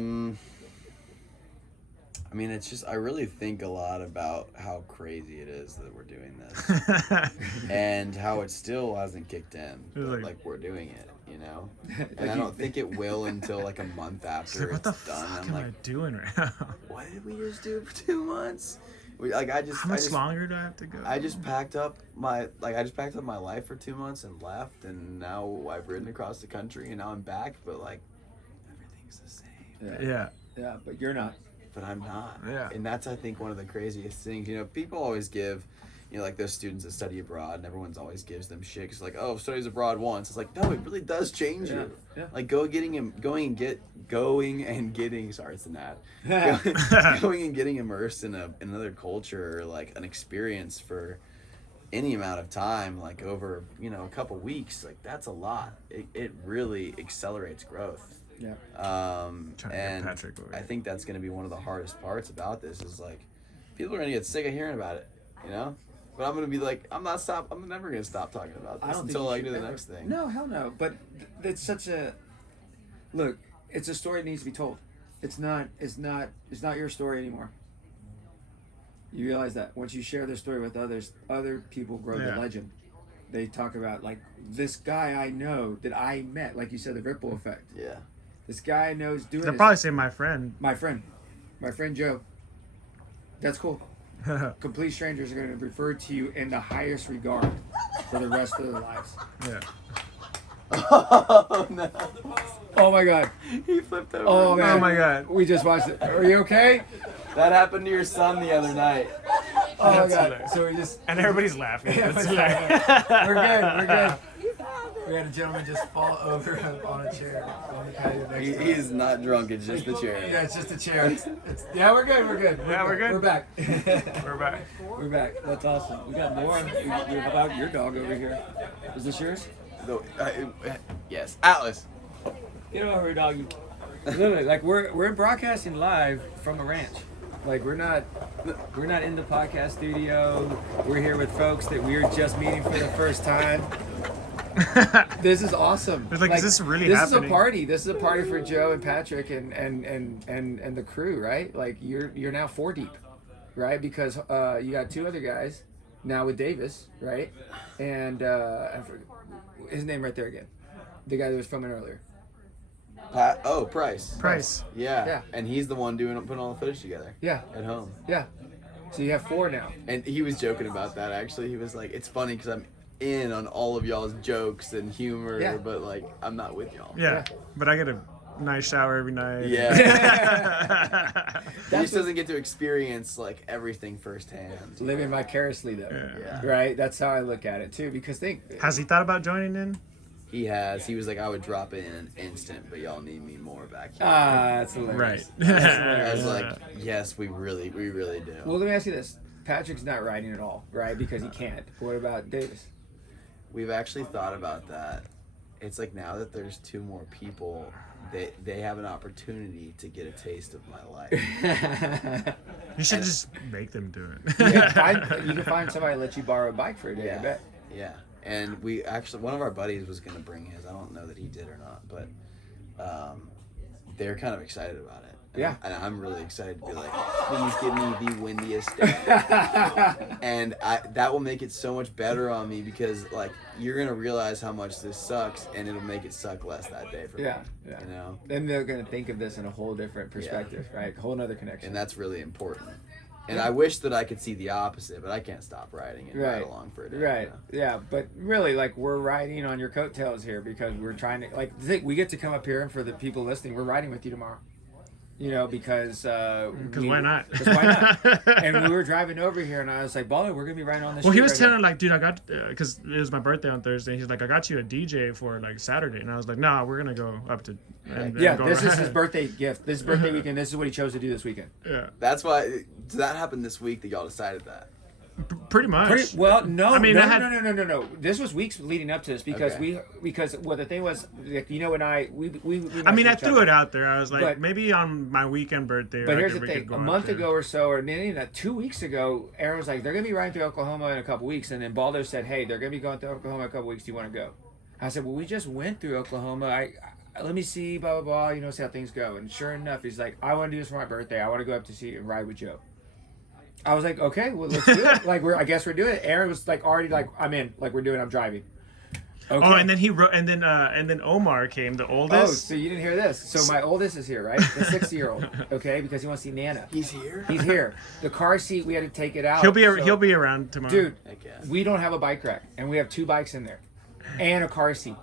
mean, it's just, I really think a lot about how crazy it is that we're doing this and how it still hasn't kicked in, but like we're doing it, you know? And I don't think it will until like a month after What the it's done. fuck I'm am like, I doing right now? what did we just do for 2 months? How much longer do I have to go? I just packed up my life for 2 months and left, and now I've ridden across the country and now I'm back, but like everything's the same. Yeah. but you're not. But I'm not. Yeah. And that's, I think, one of the craziest things. You know, people always give, you know, like those students that study abroad, and everyone's always gives them shit. It's like, oh, studies abroad once. It's like, no, it really does change you. Yeah. Like, going and getting, sorry, it's an ad. Going and getting immersed in another culture, or like an experience for any amount of time, like over, you know, a couple weeks, like that's a lot. It really accelerates growth. Yeah. And I think that's going to be one of the hardest parts about this is like people are going to get sick of hearing about it, you know? But I'm going to be like, I'm never going to stop talking about this until I do the next thing. No, hell no. But it's such a look. It's a story that needs to be told. It's not your story anymore. You realize that once you share the story with others, other people grow the legend. They talk about like this guy I know that I met, like you said, the ripple effect. Yeah. This guy I know is doing. They'll this. probably say my friend. My friend Joe. That's cool. Complete strangers are going to refer to you in the highest regard for the rest of their lives. Yeah. Oh no! Oh my God! He flipped over. Oh man! Oh my God! We just watched it. Are you okay? That happened to your son the other night. Oh my That's God! hilarious. So we just. And everybody's laughing. That's We're good. We had a gentleman just fall over on a chair on the patio next to us. He's not drunk. It's just the chair. Yeah, it's just a chair. Yeah, we're good. Yeah, we're good. We're back. We're back. We're back. That's awesome. We got more. How about your dog over here? Is this yours? No, yes, Atlas. Get over here, doggy. Literally, like we're broadcasting live from a ranch. Like we're not in the podcast studio. We're here with folks that we're just meeting for the first time. This is awesome. It's like, is this really this happening? This is a party. This is a party for Joe and Patrick and the crew, right? Like you're now 4 deep, right? Because you got 2 other guys now with Davis, right? And I forget his name right there again. The guy that was filming earlier. Price. Yeah. Yeah. And he's the one putting all the footage together. Yeah. At home. Yeah. So you have 4 now. And he was joking about that, actually. He was like, it's funny because I'm in on all of y'all's jokes and humor, but like, I'm not with y'all. Yeah. But I get a nice shower every night. Yeah. He just doesn't get to experience like everything firsthand. Living vicariously though. Yeah. Right? That's how I look at it too. Because Has he thought about joining in? He has. He was like, I would drop it in an instant, but y'all need me more back here. that's hilarious. Right. I was like, yes, we really do. Well, let me ask you this. Patrick's not riding at all, right? Because he can't. What about Davis? We've actually thought about that. It's like now that there's 2 more people, they have an opportunity to get a taste of my life. You should just make them do it. You can find somebody to let you borrow a bike for a day, I bet. Yeah. And we actually, one of our buddies was going to bring his. I don't know that he did or not, but they're kind of excited about it. Yeah. And I'm really excited to be like, please give me the windiest day. And that will make it so much better on me because, like, you're going to realize how much this sucks and it'll make it suck less that day for me. Yeah. You know? Then they're going to think of this in a whole different perspective, right? Whole nother connection. And that's really important. And I wish that I could see the opposite, but I can't stop riding and ride along for a day. Right. You know? Yeah, but really, like, we're riding on your coattails here because we're trying to, like, we get to come up here, and for the people listening, we're riding with you tomorrow. You know, because why not? Because why not? And we were driving over here, and I was like, Baller, we're gonna be riding on this. Well, he was telling like, dude, I got because it was my birthday on Thursday. And he's like, I got you a DJ for like Saturday, and I was like, nah, we're gonna go up to. This is his birthday gift. This birthday weekend. This is what he chose to do this weekend. Yeah. That's why that happened this week that y'all decided that. Pretty much. No. I mean, no. This was weeks leading up to this because Okay. the thing was, like, when we I mean, I messaged each threw other. it out there. I was like, But- maybe on my weekend birthday. But here's we the could thing: go a out month there. ago or so, or maybe 2 weeks ago, Aaron was like, "They're gonna be riding through Oklahoma in a couple weeks," and then Baldo said, "Hey, they're gonna be going through Oklahoma in a couple weeks. Do you want to go?" I said, "Well, we just went through Oklahoma. Let me see, blah blah blah. See how things go." And sure enough, he's like, "I want to do this for my birthday. I want to go up to see and ride with Joe." I was like, "Okay, well, let's do it." I guess we're doing it. Aaron was like already like, "I'm in. Like we're doing. I'm driving." Okay. Oh, and then he wrote, and then Omar came, the Oh, oldest. so you didn't hear this? So my oldest is here, right? The 60-year-old. Okay, because he wants to see Nana. He's here. He's here. The car seat, we had to take it out. He'll be so- he'll be around tomorrow. Dude, Heck yeah. we don't have a bike rack, and we have 2 bikes in there, and a car seat.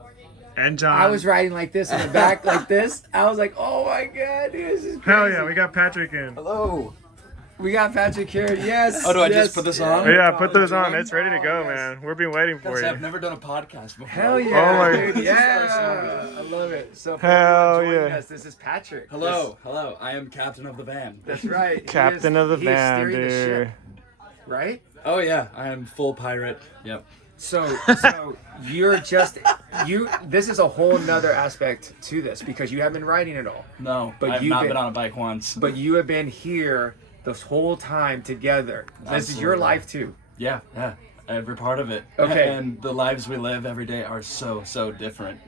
And John. I was riding like this in the back, like this. I was like, "Oh my god, dude, this is crazy." Hell yeah, we got Patrick in. Hello. We got Patrick here. Yes. Oh, do I just yes, put this yeah. on? Yeah, put those on. It's ready to go, man. We've been waiting for I've you. never done a podcast before. Hell yeah, Oh my- dude. Yeah, I love it. So for Hell everyone joining yeah. us, this is Patrick. Hello. I am captain of the van. That's right. He Captain is- of the he is van, steering the dude. ship, right? Oh yeah, I am full pirate. Yep. So you're just this is a whole nother aspect to this because you haven't been riding at all. No, But I've you've not been- been on a bike once. But you have been here this whole time together. This is your Absolutely. life too. Yeah. Every part of it. Okay. And the lives we live every day are so different.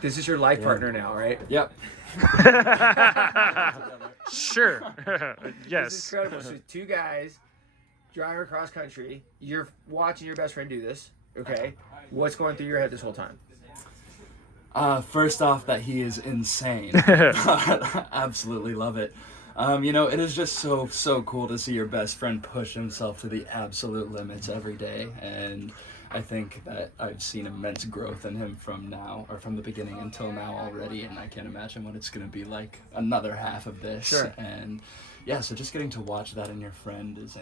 This is your life partner now, right? Yep. Sure. This is Yes. incredible. So 2 guys driving across country. You're watching your best friend do this. Okay. What's going through your head this whole time? First off, that he is insane. But absolutely love it. It is just so cool to see your best friend push himself to the absolute limits every day, and I think that I've seen immense growth in him from the beginning until now already, and I can't imagine what it's going to be like another half of this. Sure. And yeah, so just getting to watch that in your friend it's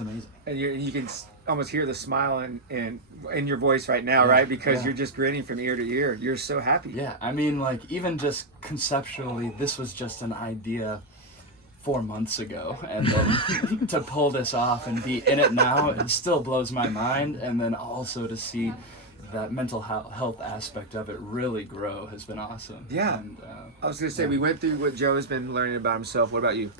amazing. And you can almost hear the smile in your voice right now, right? Because yeah. you're just grinning from ear to ear. You're so happy. Yeah, I mean, like, even just conceptually, this was just an idea 4 months ago, and then to pull this off and be in it now, it still blows my mind. And then also to see that mental health aspect of it really grow has been awesome. Yeah. And, I was gonna say we went through what Joe has been learning about himself. What about you?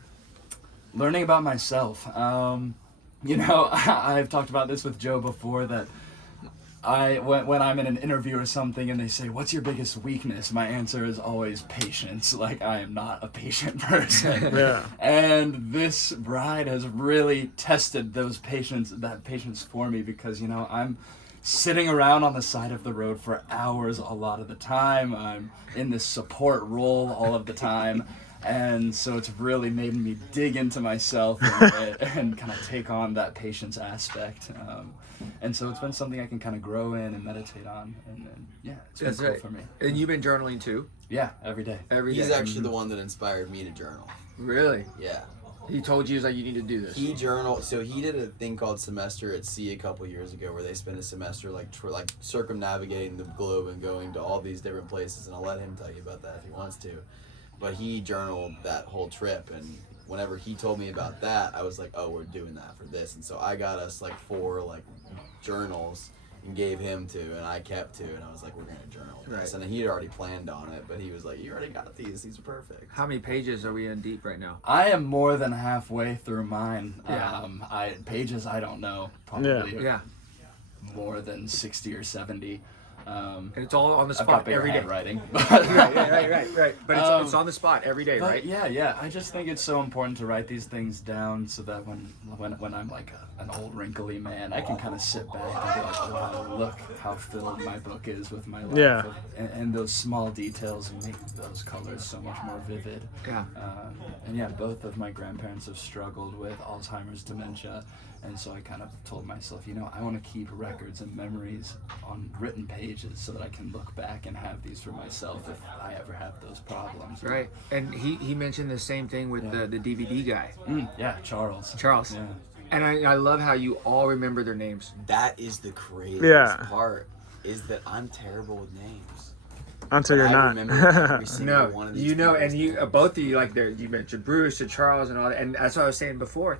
learning about myself. I've talked about this with Joe before, that when I'm in an interview or something and they say, "What's your biggest weakness?" my answer is always patience. Like, I am not a patient person. Yeah. And this ride has really tested that patience for me, because I'm sitting around on the side of the road for hours a lot of the time. I'm in this support role all of the time. And so it's really made me dig into myself and kind of take on that patience aspect. And so it's been something I can kind of grow in and meditate on. And yeah, it's been That's cool right. for me. And you've been journaling too? Yeah, every day. Every day. He's actually the one that inspired me to journal. Really? Yeah. He told you, he was like, you need to do this. He journaled. So he did a thing called Semester at Sea a couple years ago, where they spent a semester like circumnavigating the globe and going to all these different places. And I'll let him tell you about that if he wants to. But he journaled that whole trip, and whenever he told me about that, I was like, oh, we're doing that for this. And so I got us 4 journals and gave him 2, and I kept 2, and I was like, we're going to journal this. Right. And then he had already planned on it, but he was like, you already got these are perfect. How many pages are we in deep right now? I am more than halfway through mine. Yeah. Pages, I don't know. Probably Yeah. more than 60 or 70. And it's all on the I've got spot bigger every day. handwriting. Right. But it's on the spot every day, But right? yeah. I just think it's so important to write these things down, so that when I'm like an old wrinkly man, I can kind of sit back and be like, wow, look how filled my book is with my life. Yeah. And those small details make those colors so much more vivid. Yeah. And yeah, both of my grandparents have struggled with Alzheimer's, dementia. And so I kind of told myself, I want to keep records and memories on written pages so that I can look back and have these for myself if I ever have those problems. Right. And he mentioned the same thing with Yeah. the DVD guy, Yeah, Charles. Charles. Yeah. And I love how you all remember their names. That is the craziest Yeah. part, is that I'm terrible with names. Until you're I not. remember every single No, one of these and people's you names. both of you, you mentioned Bruce and Charles and all that, and that's what I was saying before.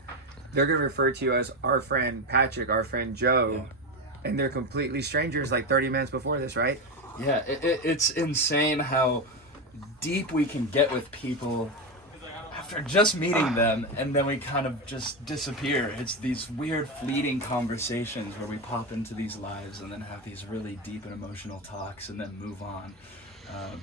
they're gonna refer to you as our friend Patrick, our friend Joe, and they're completely strangers like 30 minutes before this, right? Yeah, it's insane how deep we can get with people after just meeting them, and then we kind of just disappear. It's these weird fleeting conversations where we pop into these lives and then have these really deep and emotional talks and then move on.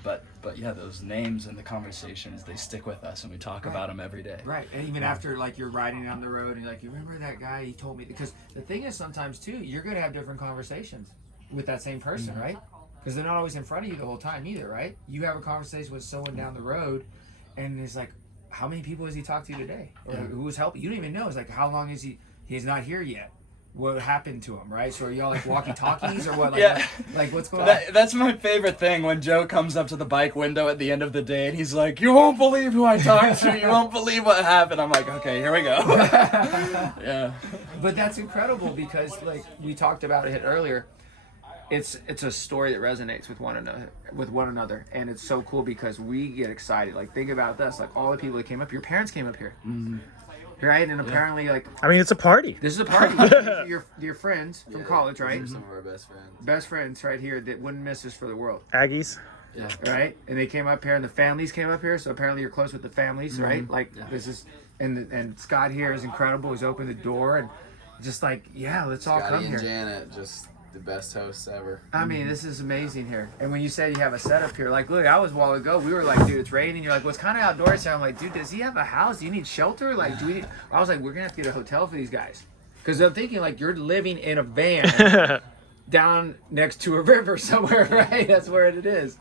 But yeah, those names and the conversations, they stick with us, and we talk about them every day. Right, and even after like you're riding down the road and you're like, you remember that guy? He told me, because the thing is sometimes too, you're gonna have different conversations with that same person, right? Because they're not always in front of you the whole time either, right? You have a conversation with someone down the road, and it's like, how many people has he talked to today, or who was helping? You don't even know. It's like, how long is he? He's not here yet. What happened to him, right? So are y'all like walkie-talkies or what? Like, like what's going on? That's my favorite thing, when Joe comes up to the bike window at the end of the day and he's like, you won't believe who I talked to. You won't believe what happened. I'm like, okay, here we go. Yeah. But that's incredible because, like we talked about it earlier, it's a story that resonates with one another, and it's so cool because we get excited. Like, think about this, like all the people that came up, your parents came up here. Right, and apparently, like, I mean, it's a party. this is a party. your friends from college, right? These are some of our best friends. Best friends right here that wouldn't miss this for the world, Aggies. Yeah. right? And they came up here, and the families came up here. So apparently, you're close with the families, right? Like this is, and Scott here is incredible. He's opened the door and just like, yeah, let's all Scotty come and here. Janet, just the best hosts ever. I mean, this is amazing here. And when you said you have a setup here, like, look, I was a while ago, we were like, dude, it's raining. You're like, well, it's kind of outdoors here. I'm like, dude, does he have a house? Do you need shelter? Like, do we need... I was like, we're going to have to get a hotel for these guys. Because I'm thinking, like, you're living in a van down next to a river somewhere, right? That's where it is.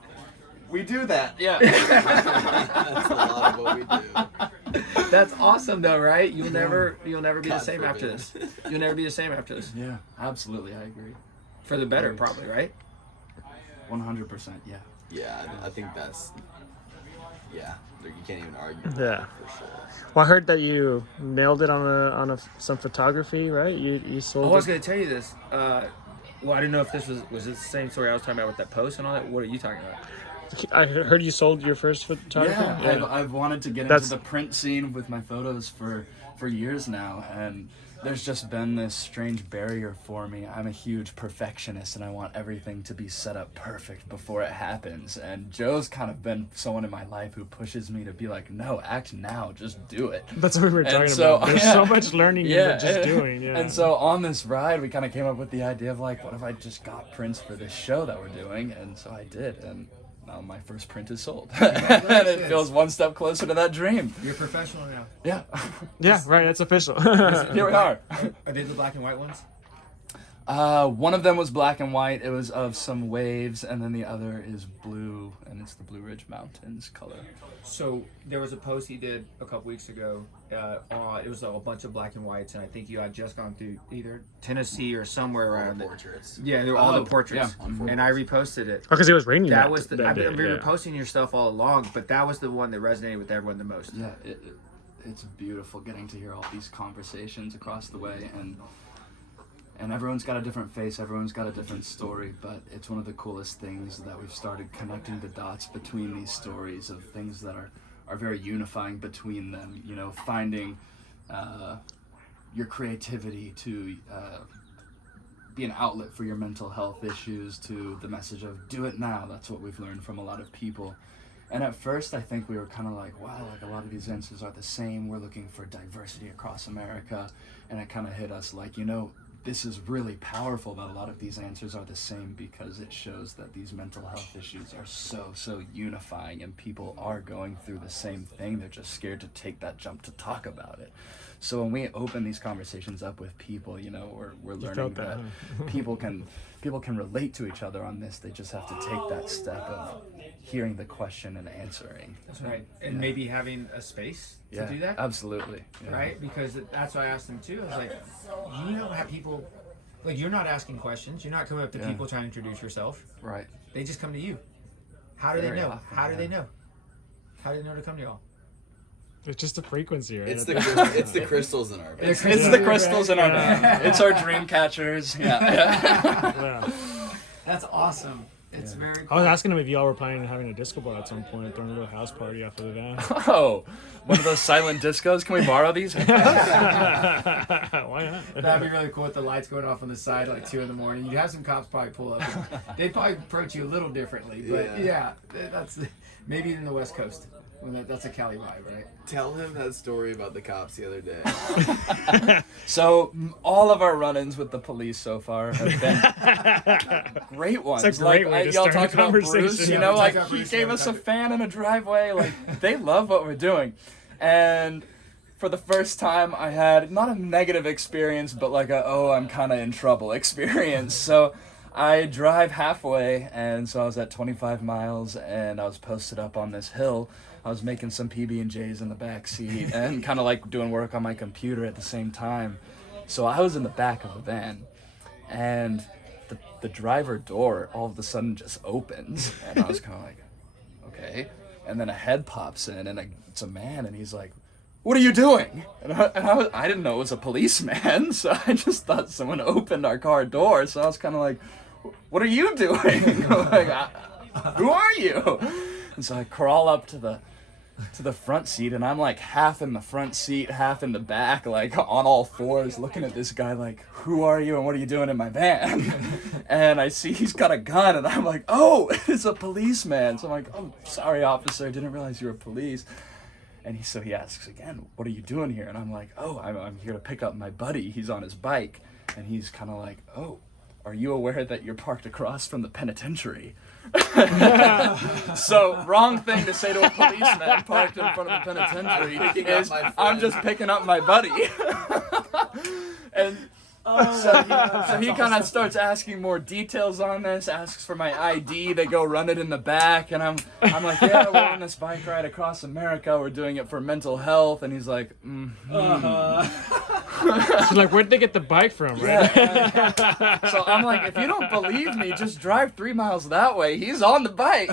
We do that, yeah. That's a lot of what we do. That's awesome, though, right? You'll never be the God same after forbid. this. You'll never be the same after this. Yeah, absolutely, I agree. For the better, probably, right? 100%, yeah. Yeah, I think that's. Yeah, you can't even argue. Yeah. For sure. Well, I heard that you nailed it on some photography, right? You sold. I was it. going to tell you this. Well, I didn't know if this was this the same story I was talking about with that post and all that. What are you talking about? I heard you sold your first photography. Yeah, I've wanted to get into the print scene with my photos for years now, and there's just been this strange barrier for me. I'm a huge perfectionist, and I want everything to be set up perfect before it happens. And Joe's kind of been someone in my life who pushes me to be like, no, act now, just do it. That's what we were talking so, about. There's so much learning in just doing. Yeah. And so on this ride, we kind of came up with the idea of like, what if I just got prints for this show that we're doing? And so I did, and now my first print is sold. And it feels one step closer to that dream. You're a professional now. Yeah. Yeah, right. That's official. Here we are. Are they the black and white ones? One of them was black and white. It was of some waves, and then the other is blue, and it's the Blue Ridge Mountains color. So there was a post he did a couple weeks ago. It was a bunch of black and whites, and I think you had just gone through either Tennessee or somewhere All around the it. portraits. Yeah, they were all Oh, the portraits, yeah. and I reposted it. Because it was raining. That was that I've day, been reposting your stuff all along, but that was the one that resonated with everyone the most. Yeah, it's beautiful getting to hear all these conversations across the way, and everyone's got a different face, everyone's got a different story, but it's one of the coolest things that we've started connecting the dots between these stories of things that are very unifying between them. You know, finding your creativity to be an outlet for your mental health issues, to the message of do it now. That's what we've learned from a lot of people. And at first, I think we were kind of like, wow, like a lot of these answers are the same. We're looking for diversity across America. And it kind of hit us like, you know, this is really powerful that a lot of these answers are the same, because it shows that these mental health issues are so unifying, and people are going through the same thing. They're just scared to take that jump to talk about it. So when we open these conversations up with people, you know, we're learning that people can relate to each other on this. They just have to take that step of hearing the question and answering. That's right. And maybe having a space to do that. Absolutely. Yeah. Right? Because that's what I asked them too. I was like, you don't have people, like, you're not asking questions. You're not coming up to people trying to introduce yourself. Right. They just come to you. How do they Very know? often, How do they know? How do they know to come to y'all? It's just a frequency, right? It's the crystals in our bed. It's the crystals in our It's our dream catchers. Yeah. Yeah. That's awesome. It's very I cool. was asking him if y'all were planning on having a disco ball at some point, throwing a little house party after the van. Oh, one of those silent discos. Can we borrow these? Why not? That'd be really cool with the lights going off on the side at like 2 a.m. You'd have some cops probably pull up. They'd probably approach you a little differently, but yeah, that's maybe in the West Coast. Well, that's a Cali vibe, right? Tell him that story about the cops the other day. So all of our run-ins with the police so far have been great ones. It's a great way to y'all start a talked about Bruce, conversation. you Yeah, know, we like talked about he Bruce, gave yeah, us a we fan in a driveway. Like they love what we're doing, and for the first time I had not a negative experience, but like I'm kind of in trouble experience. So I drive halfway, and so I was at 25 miles, and I was posted up on this hill. I was making some PB&Js in the back seat and kind of like doing work on my computer at the same time. So I was in the back of the van, and the driver door all of a sudden just opens, and I was kind of like, okay. And then a head pops in, and it's a man, and he's like, "What are you doing?" And I didn't know it was a policeman, so I just thought someone opened our car door. So I was kind of like, "What are you doing?" Like, who are you? And so I crawl up to the front seat, and I'm like half in the front seat, half in the back, like on all fours, looking at this guy like, "Who are you and what are you doing in my van?" And I see he's got a gun, and I'm like, "Oh, it's a policeman." So I'm like, "Oh, sorry, officer, I didn't realize you were police." And he asks again, "What are you doing here?" And I'm like, "Oh, I'm here to pick up my buddy. He's on his bike." And he's kind of like, "Oh, are you aware that you're parked across from the penitentiary?" So, wrong thing to say to a policeman parked in front of the penitentiary is, "I'm just picking up my buddy." And so he kind of starts asking more details on this, asks for my ID. They go run it in the back, and I'm like, "Yeah, we're on this bike ride across America. We're doing it for mental health." And he's like, So like, where'd they get the bike from, right? Yeah. So I'm like, "If you don't believe me, just drive 3 miles that way. He's on the bike."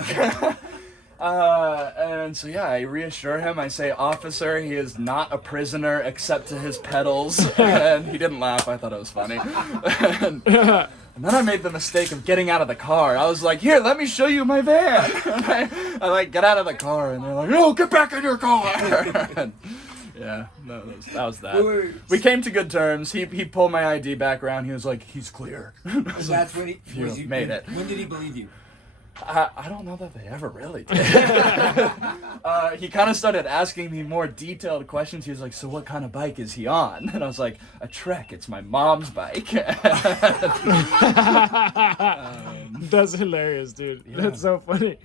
And so yeah, I reassure him. I say, "Officer, he is not a prisoner except to his pedals." And he didn't laugh. I thought it was funny. And then I made the mistake of getting out of the car. I was like, "Here, let me show you my van." And I like get out of the car, and they're like, "No, get back in your car." And, yeah, no, that was that. Wait. We came to good terms. He pulled my ID back around. He was like, "He's clear." That's when he Phew, made it. When did he believe you? I don't know that they ever really did. He kind of started asking me more detailed questions. He was like, "So what kind of bike is he on?" And I was like, "A Trek. It's my mom's bike." That's hilarious, dude. That's so funny.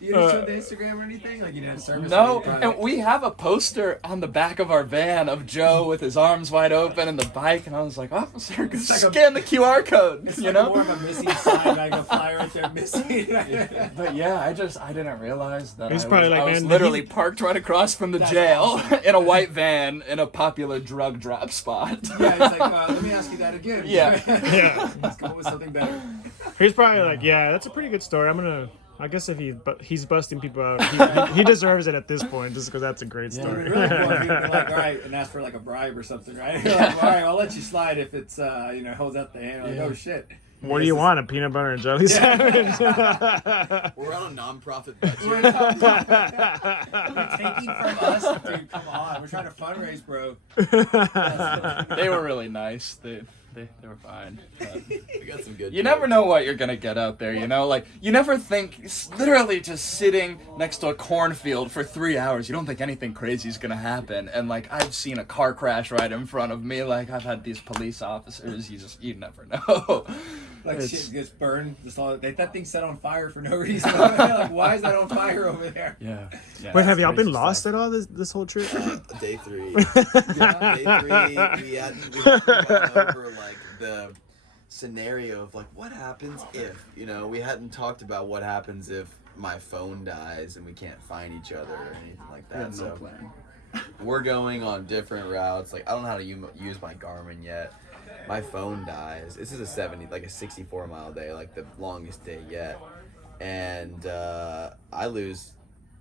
You didn't show the Instagram or anything? Like you didn't service? No, and we have a poster on the back of our van of Joe with his arms wide open and the bike, and I was like, "Officer, scan the QR code," It's you like know? more of a missing sign, like a flyer right there missing. But yeah, I didn't realize that He's I probably was, like, I was "Man, literally he's-" parked right across from the That's jail in a white van in a popular drug drop spot. Yeah, it's like, let me ask you that again. Yeah. Yeah. Let's come up with something better. He's probably like, "Yeah, that's a pretty good story. I guess if he's busting people out, he deserves it at this point, just because that's a great I story." mean, really, well, if you're like, all right, and ask for like a bribe or something, right? You're like, all right, I'll let you slide if it's, holds out the hand. Like, oh shit. What do you want? A peanut butter and jelly sandwich? We're on a non-profit budget. You're taking from us, dude. Come on, we're trying to fundraise, bro. They were really nice. They were fine. But We got some good. you never know what you're gonna get out there, you know? Like, you never think, literally just sitting next to a cornfield for 3 hours, you don't think anything crazy is gonna happen. And like, I've seen a car crash right in front of me. Like, I've had these police officers, you never know. Like It's- shit gets burned. That thing set on fire for no reason. Like, why is that on fire over there? Yeah. Wait, have y'all been crazy lost stuff. at all this whole trip? Day 3. Day 3, we hadn't gone over like the scenario of like what happens if, we hadn't talked about what happens if my phone dies and we can't find each other or anything like that. No So plan. we're going on different routes. Like I don't know how to use my Garmin yet. My phone dies. This is a 64 mile day, like the longest day yet. And I lose,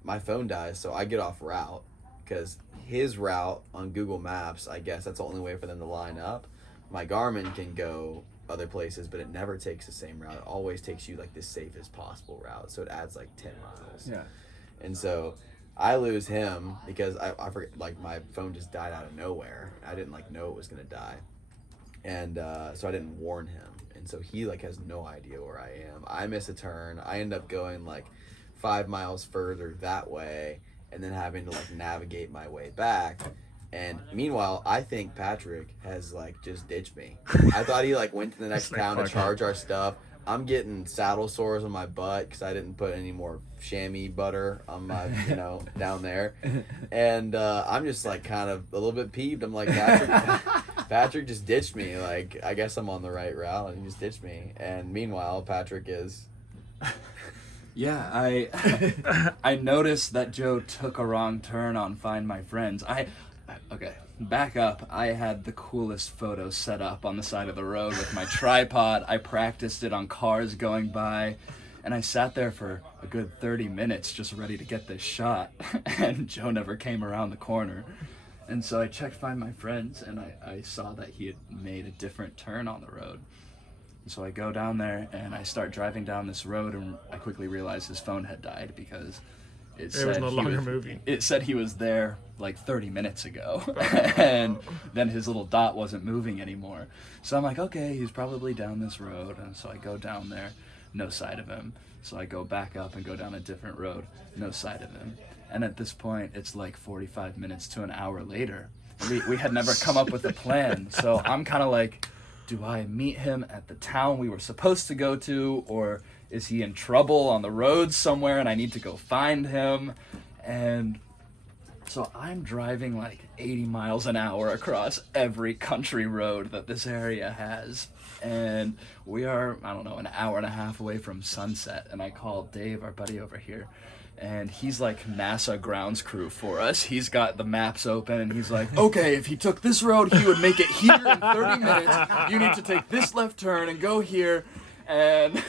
my phone dies, so I get off route because his route on Google Maps, I guess that's the only way for them to line up. My Garmin can go other places, but it never takes the same route. It always takes you like the safest possible route. So it adds like 10 miles. Yeah. And so I lose him because I forget, like my phone just died out of nowhere. I didn't like know it was gonna die, and so I didn't warn him. And so he like has no idea where I am. I miss a turn. I end up going like 5 miles further that way, and then having to like navigate my way back. And meanwhile, I think Patrick has like just ditched me. I thought he like went to the next town to charge our stuff. I'm getting saddle sores on my butt because I didn't put any more chamois butter on my, down there. And I'm just like kind of a little bit peeved. I'm like, Patrick just ditched me. Like, I guess I'm on the right route and he just ditched me. And meanwhile, Patrick is... Yeah, I noticed that Joe took a wrong turn on Find My Friends. Okay, back up. I had the coolest photo set up on the side of the road with my tripod. I practiced it on cars going by, and I sat there for a good 30 minutes just ready to get this shot, and Joe never came around the corner. And so I checked Find My Friends, and I saw that he had made a different turn on the road. So I go down there, and I start driving down this road, and I quickly realized his phone had died because it was no longer moving. It said he was there like 30 minutes ago, and then his little dot wasn't moving anymore. So I'm like, okay, he's probably down this road. And so I go down there, no sight of him. So I go back up and go down a different road, no sight of him. And at this point, it's like 45 minutes to an hour later. We had never come up with a plan. So I'm kind of like, do I meet him at the town we were supposed to go to, or is he in trouble on the road somewhere and I need to go find him? And so I'm driving like 80 miles an hour across every country road that this area has. And we are, I don't know, an hour and a half away from sunset. And I called Dave, our buddy over here, and he's like NASA grounds crew for us. He's got the maps open, and he's like, okay, if he took this road, he would make it here in 30 minutes. You need to take this left turn and go here. And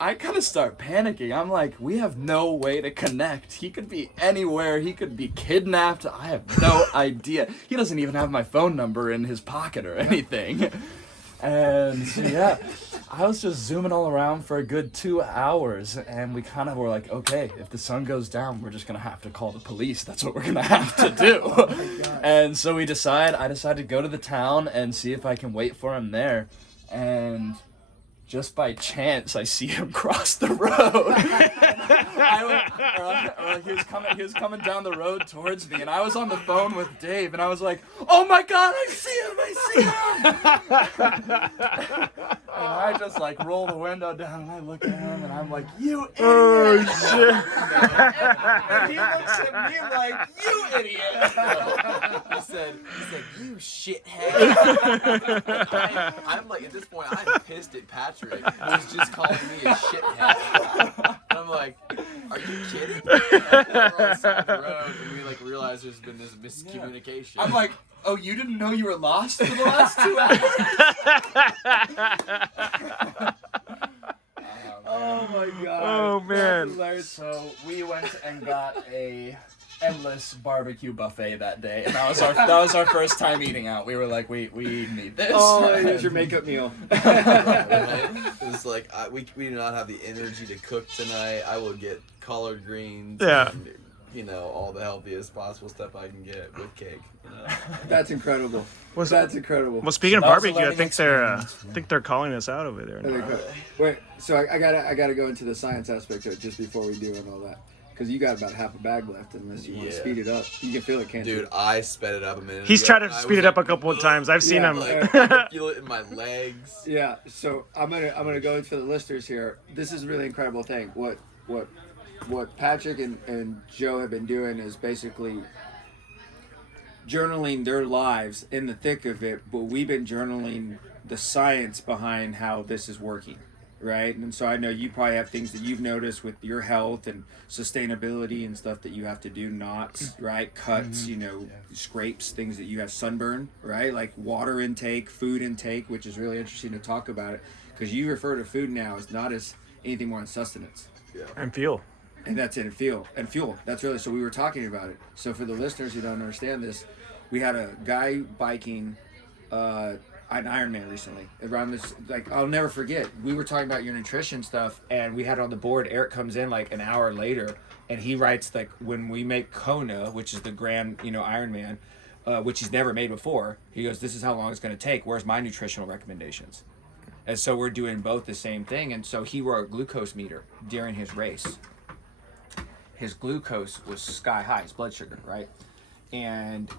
I kind of start panicking. I'm like, we have no way to connect. He could be anywhere. He could be kidnapped. I have no idea. He doesn't even have my phone number in his pocket or anything. And so, yeah, I was just zooming all around for a good 2 hours, and we kind of were like, okay, if the sun goes down, we're just going to have to call the police. That's what we're going to have to do. And so I decided to go to the town and see if I can wait for him there. And just by chance, I see him cross the road. He was coming down the road towards me, and I was on the phone with Dave, and I was like, "Oh my God, I see him! And I just like roll the window down, and I look at him, and I'm like, "You idiot!" Oh shit! And he looks at me like, "You idiot!" He said, you shithead. I'm like, at this point, I'm pissed at Patrick, who's just calling me a shithead. And I'm like, are you kidding? And we're on the side of the road, and we like realize there's been this miscommunication. I'm like, "Oh, you didn't know you were lost for the last 2 hours?" Oh my God. Oh man. So we went and got a endless barbecue buffet that day, and that was our first time eating out. We were like, we need this. Oh, here's your makeup meal. It was like, we do not have the energy to cook tonight. I will get collard greens. Yeah. And, all the healthiest possible stuff I can get with cake. That's incredible. What's That's incredible. Well, speaking of That was a barbecue, I learning think they're calling us out over there. Wait, so I gotta go into the science aspect of it just before we do and all that, because you got about half a bag left unless you want to speed it up. You can feel it, can't you? Dude, I sped it up a minute He's ago, tried to and I speed was it up like, a couple of times. I've seen Yeah, him. Like, I can feel it in my legs. Yeah. So I'm gonna go into the listeners here. This is a really incredible thing. What Patrick and Joe have been doing is basically journaling their lives in the thick of it, but we've been journaling the science behind how this is working, right? And so I know you probably have things that you've noticed with your health and sustainability and stuff that you have to do, knots, right? Cuts, scrapes, things that you have, sunburn, right? Like water intake, food intake, which is really interesting to talk about it, because you refer to food now as not as anything more than sustenance. Yeah. And fuel. And that's it, and fuel. That's really, so we were talking about it. So for the listeners who don't understand this, we had a guy biking, I an Ironman recently. Around this, like, I'll never forget. We were talking about your nutrition stuff, and we had it on the board. Eric comes in like an hour later, and he writes like, when we make Kona, which is the grand, Ironman, which he's never made before. He goes, "This is how long it's going to take. Where's my nutritional recommendations?" And so we're doing both the same thing. And so he wore a glucose meter during his race. His glucose was sky high, his blood sugar, right? And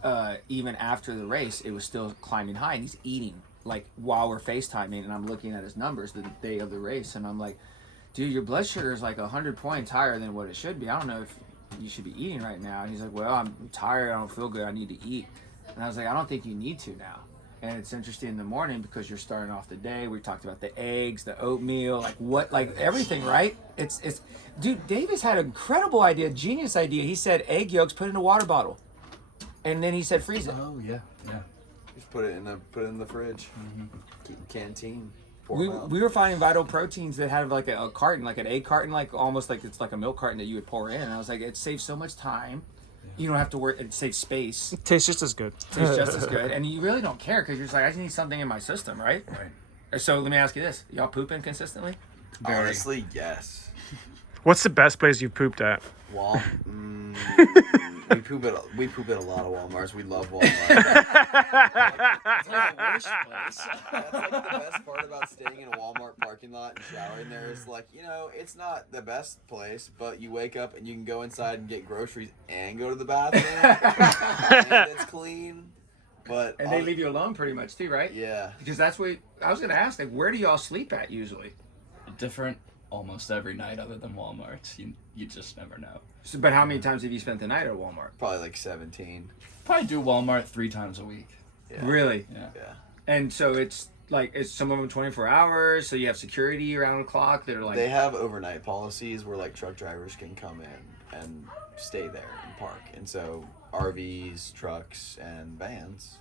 even after the race, it was still climbing high. And he's eating, like, while we're FaceTiming. And I'm looking at his numbers the day of the race. And I'm like, dude, your blood sugar is like 100 points higher than what it should be. I don't know if you should be eating right now. And he's like, well, I'm tired. I don't feel good. I need to eat. And I was like, I don't think you need to now. And it's interesting in the morning because you're starting off the day. We talked about the eggs, the oatmeal, like everything, right? It's dude, Davis had an incredible idea, genius idea. He said egg yolks, put in a water bottle. And then he said freeze it. Oh yeah. Just put it in the fridge. Canteen. We were finding vital proteins that had like a carton, like an egg carton, like almost like it's like a milk carton that you would pour in. And I was like, it saves so much time. You don't have to worry. It saves space. It tastes just as good. Tastes just as good. And you really don't care because you're just like, I just need something in my system, right? Right. So let me ask you this. Y'all pooping consistently? Honestly, yes. What's the best place you've pooped at? We poop at a lot of Walmarts. We love Walmart. It's like the worst place. That's like the best part about staying in a Walmart parking lot and showering there is like, it's not the best place, but you wake up and you can go inside and get groceries and go to the bathroom. And it's clean. But And they leave you alone pretty much too, right? Yeah. Because that's what I was going to ask. Like, where do y'all sleep at usually? Different almost every night other than Walmart. You just never know. So, but how many times have you spent the night at Walmart? Probably like 17. Probably do Walmart 3 times a week. Yeah. Really? Yeah. And so it's some of them 24 hours. So you have security around the clock that are like. They have overnight policies where like truck drivers can come in and stay there and park. And so RVs, trucks, and vans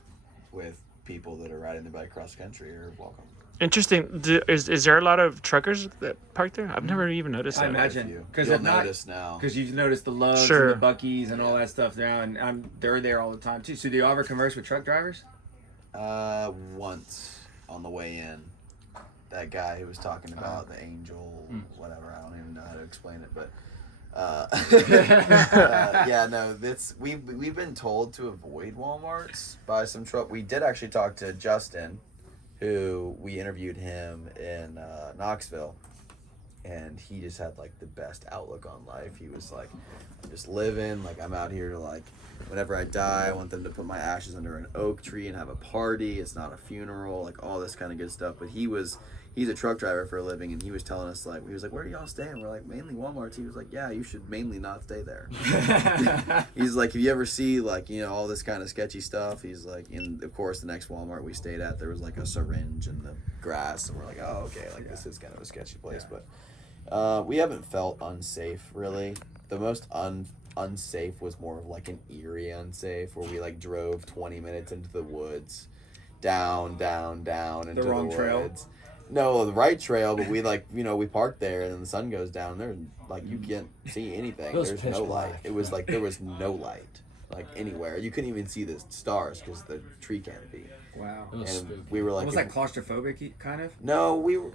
with people that are riding their bike cross country are welcome. Interesting. Is there a lot of truckers that park there? I've never even noticed I that. imagine. Because You'll notice now. Because you've noticed the Loves Sure. and the Buckies and all that stuff now, and they're there all the time too. So do you ever converse with truck drivers? Once on the way in, that guy who was talking about the angel, whatever. I don't even know how to explain it, but yeah, no. We've been told to avoid Walmarts by some truck. We did actually talk to Justin, who we interviewed him in Knoxville, and he just had like the best outlook on life. He was like, I'm just living, like I'm out here to like, whenever I die, I want them to put my ashes under an oak tree and have a party. It's not a funeral, like all this kind of good stuff. But he's a truck driver for a living, and he was telling us like, he was like, where do y'all stay? And we're like, mainly Walmart. He was like, yeah, you should mainly not stay there. He's like, if you ever see like, all this kind of sketchy stuff, he's like, and of course the next Walmart we stayed at, there was like a syringe in the grass, and we're like, oh, okay, like this is kind of a sketchy place. But we haven't felt unsafe really. The most unsafe was more of like an eerie unsafe, where we like drove 20 minutes into the woods, down into the wrong woods. trail? No, the right trail, but we like, we parked there, and then the sun goes down there, and like you can't see anything. It was There's pitch no light. black. It was like there was no light, like anywhere. You couldn't even see the stars because the tree canopy. Wow. It was And spooky. we were like, Was that claustrophobic kind of? no, we were.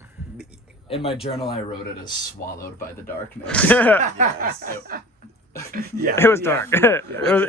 In my journal, I wrote it as swallowed by the darkness. Yes. It was dark. It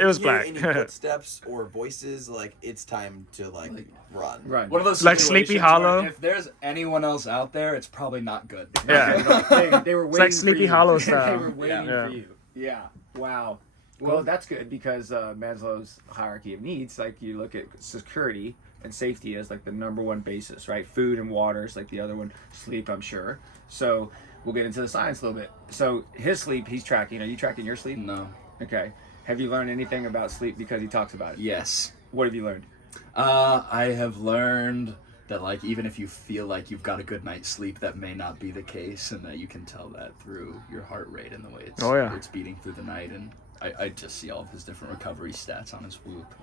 was If you black. hear any footsteps or voices, like it's time to like run. Right. One of those Like situations Sleepy where Hollow? If there's anyone else out there, it's probably not good. Yeah. They were waiting It's like for Sleepy you. Hollow They style. were waiting Yeah. for you. Yeah. Wow. Well, that's good because Maslow's hierarchy of needs, like you look at security and safety as like the number one basis, right? Food and water is like the other one. Sleep, I'm sure. So we'll get into the science a little bit. So his sleep, he's tracking. Are you tracking your sleep? No. Okay. Have you learned anything about sleep because he talks about it? Yes. What have you learned? I have learned that like even if you feel like you've got a good night's sleep, that may not be the case, and that you can tell that through your heart rate and the way it's beating through the night. And I just see all of his different recovery stats on his Whoop.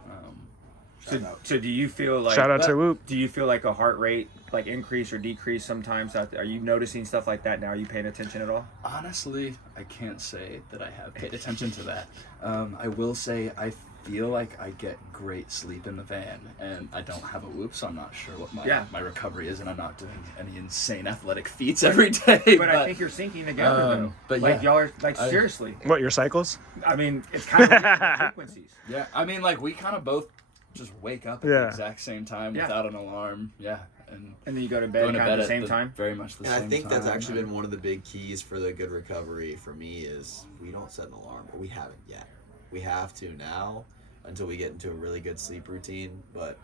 So do you feel like Shout out to Whoop. Do you feel like a heart rate like increase or decrease sometimes out there? Are you noticing stuff like that now? Are you paying attention at all? Honestly, I can't say that I have paid attention to that. I will say I feel like I get great sleep in the van, and I don't have a whoop, so I'm not sure what my recovery is, and I'm not doing any insane athletic feats every day. But I think you're syncing together, though. but like, yeah, y'all are, like, seriously. What, your cycles? I mean, it's kind of different frequencies. Yeah, I mean, like, we kind of both just wake up at the exact same time without an alarm. Yeah. And then you go to bed kind of at the same time? Very much the same And time. I think that's actually been one of the big keys for the good recovery for me is we don't set an alarm, or we haven't yet. We have to now until we get into a really good sleep routine, but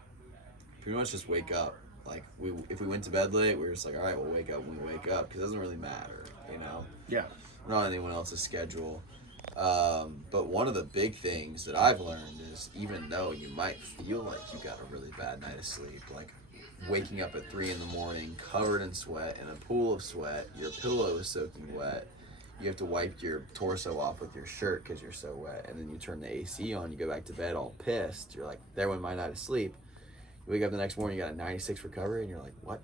pretty much just wake up. Like, if we went to bed late, we're just like, all right, we'll wake up when we wake up, because it doesn't really matter, you know? Yeah. Not on anyone else's schedule. But one of the big things that I've learned is even though you might feel like you got a really bad night of sleep, like waking up at 3 a.m, covered in sweat, in a pool of sweat, your pillow is soaking wet, you have to wipe your torso off with your shirt because you're so wet, and then you turn the AC on, you go back to bed all pissed, you're like, there went my night of sleep. You wake up the next morning, you got a 96 recovery, and you're like, what?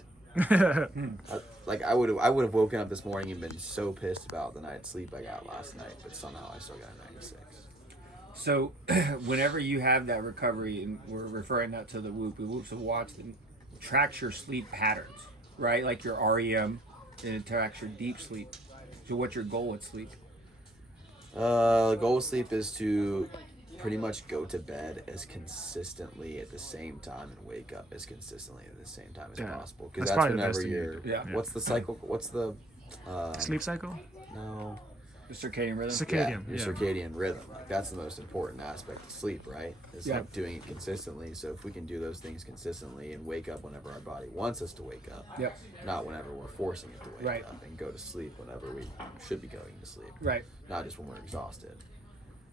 Like, I would have woken up this morning and been so pissed about the night's sleep I got last night, but somehow I still got a 96. So whenever you have that recovery, and we're referring that to the Whoop's a watch that tracks your sleep patterns, right? Like your REM, and it tracks your deep sleep. So what's your goal with sleep? The goal with sleep is to pretty much go to bed as consistently at the same time and wake up as consistently at the same time as possible. Because that's whenever you're... What's the cycle? What's the... sleep cycle? No. The circadian rhythm? Circadian. Your circadian rhythm. Like, that's the most important aspect of sleep, right? Is like doing it consistently. So if we can do those things consistently and wake up whenever our body wants us to wake up, not whenever we're forcing it to wake up, and go to sleep whenever we should be going to sleep. Right. Not just when we're exhausted.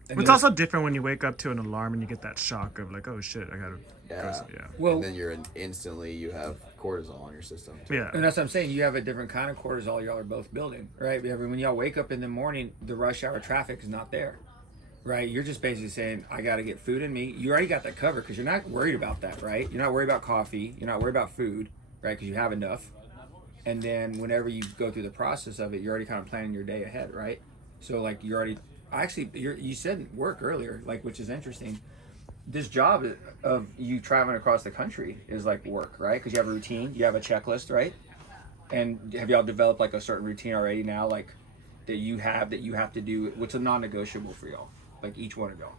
And it's also different when you wake up to an alarm and you get that shock of like, oh shit, I gotta go. Well, and then instantly you have cortisol in your system too. And that's what I'm saying. You have a different kind of cortisol y'all are both building, right? When y'all wake up in the morning, the rush hour traffic is not there, right? You're just basically saying, I got to get food in me. You already got that covered because you're not worried about that, right? You're not worried about coffee. You're not worried about food, right? Because you have enough. And then whenever you go through the process of it, you're already kind of planning your day ahead, right? So like you're already... Actually, you said work earlier, like, which is interesting. This job of you traveling across the country is like work, right? Because you have a routine, you have a checklist, right? And have y'all developed like a certain routine already now, like that you have to do? What's a non-negotiable for y'all? Like each one of y'all?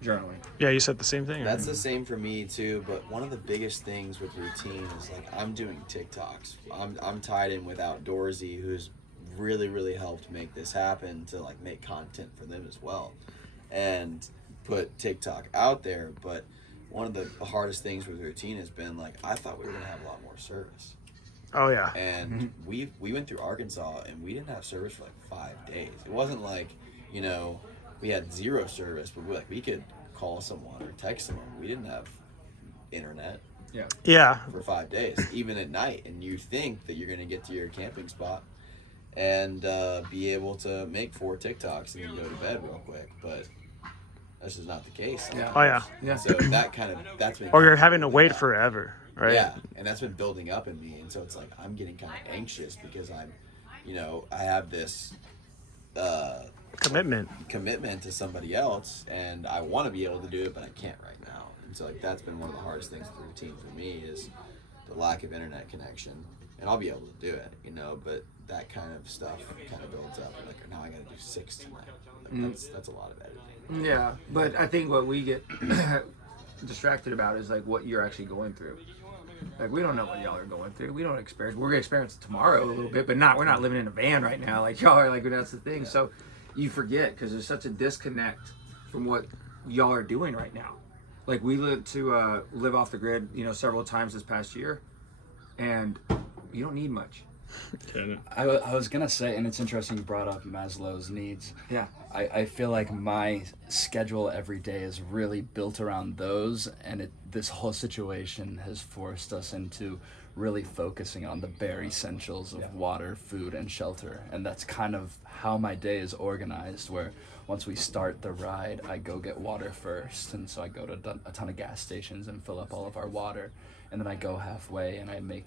Journaling. Yeah, you said the same thing. That's the same for me too. But one of the biggest things with routine is like I'm doing TikToks. I'm tied in with Outdoorsy, who's really helped make this happen to like make content for them as well and put TikTok out there. But one of the hardest things with routine has been like I thought we were gonna have a lot more service. Oh yeah. And we went through Arkansas and we didn't have service for like 5 days. It wasn't like, you know, we had zero service, but we could call someone or text someone. We didn't have internet for 5 days, even at night. And you think that you're gonna get to your camping spot and be able to make 4 TikToks and then go to bed real quick, but that's just not the case. Oh yeah. So that's been... Or you're having to wait forever, right? Yeah, and that's been building up in me, and so it's like I'm getting kind of anxious because I have this commitment to somebody else, and I want to be able to do it, but I can't right now. And so like that's been one of the hardest things with the routine for me is the lack of internet connection. And I'll be able to do it, you know, but that kind of stuff kind of builds up. Like, now I got to do 6 tonight. Like, that's a lot of editing. Yeah, but I think what we get distracted about is like what you're actually going through. Like we don't know what y'all are going through. We don't experience. We're gonna experience it tomorrow a little bit, but we're not living in a van right now. Like y'all are. Like that's the thing. So you forget because there's such a disconnect from what y'all are doing right now. Like we live off the grid, you know, several times this past year, and you don't need much. I was gonna say, and it's interesting you brought up Maslow's needs. Yeah. I feel like my schedule every day is really built around those, and this whole situation has forced us into really focusing on the bare essentials of water, food, and shelter. And that's kind of how my day is organized, where once we start the ride, I go get water first. And so I go to a ton of gas stations and fill up all of our water. And then I go halfway and I make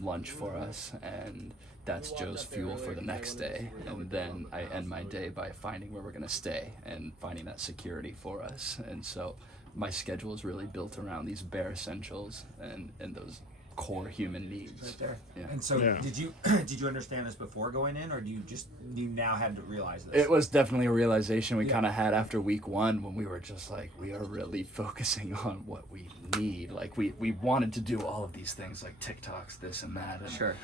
lunch for us, and that's Joe's fuel for the next day. And then I end my day by finding where we're going to stay and finding that security for us. And so my schedule is really built around these bare essentials and those core human needs. Right there. Yeah. And so, Yeah. did you understand this before going in, or you now had to realize this? It was definitely a realization we Yeah. kind of had after week 1, when we were just like, we are really focusing on what we need. Like we wanted to do all of these things like TikToks, this and that. And, Sure.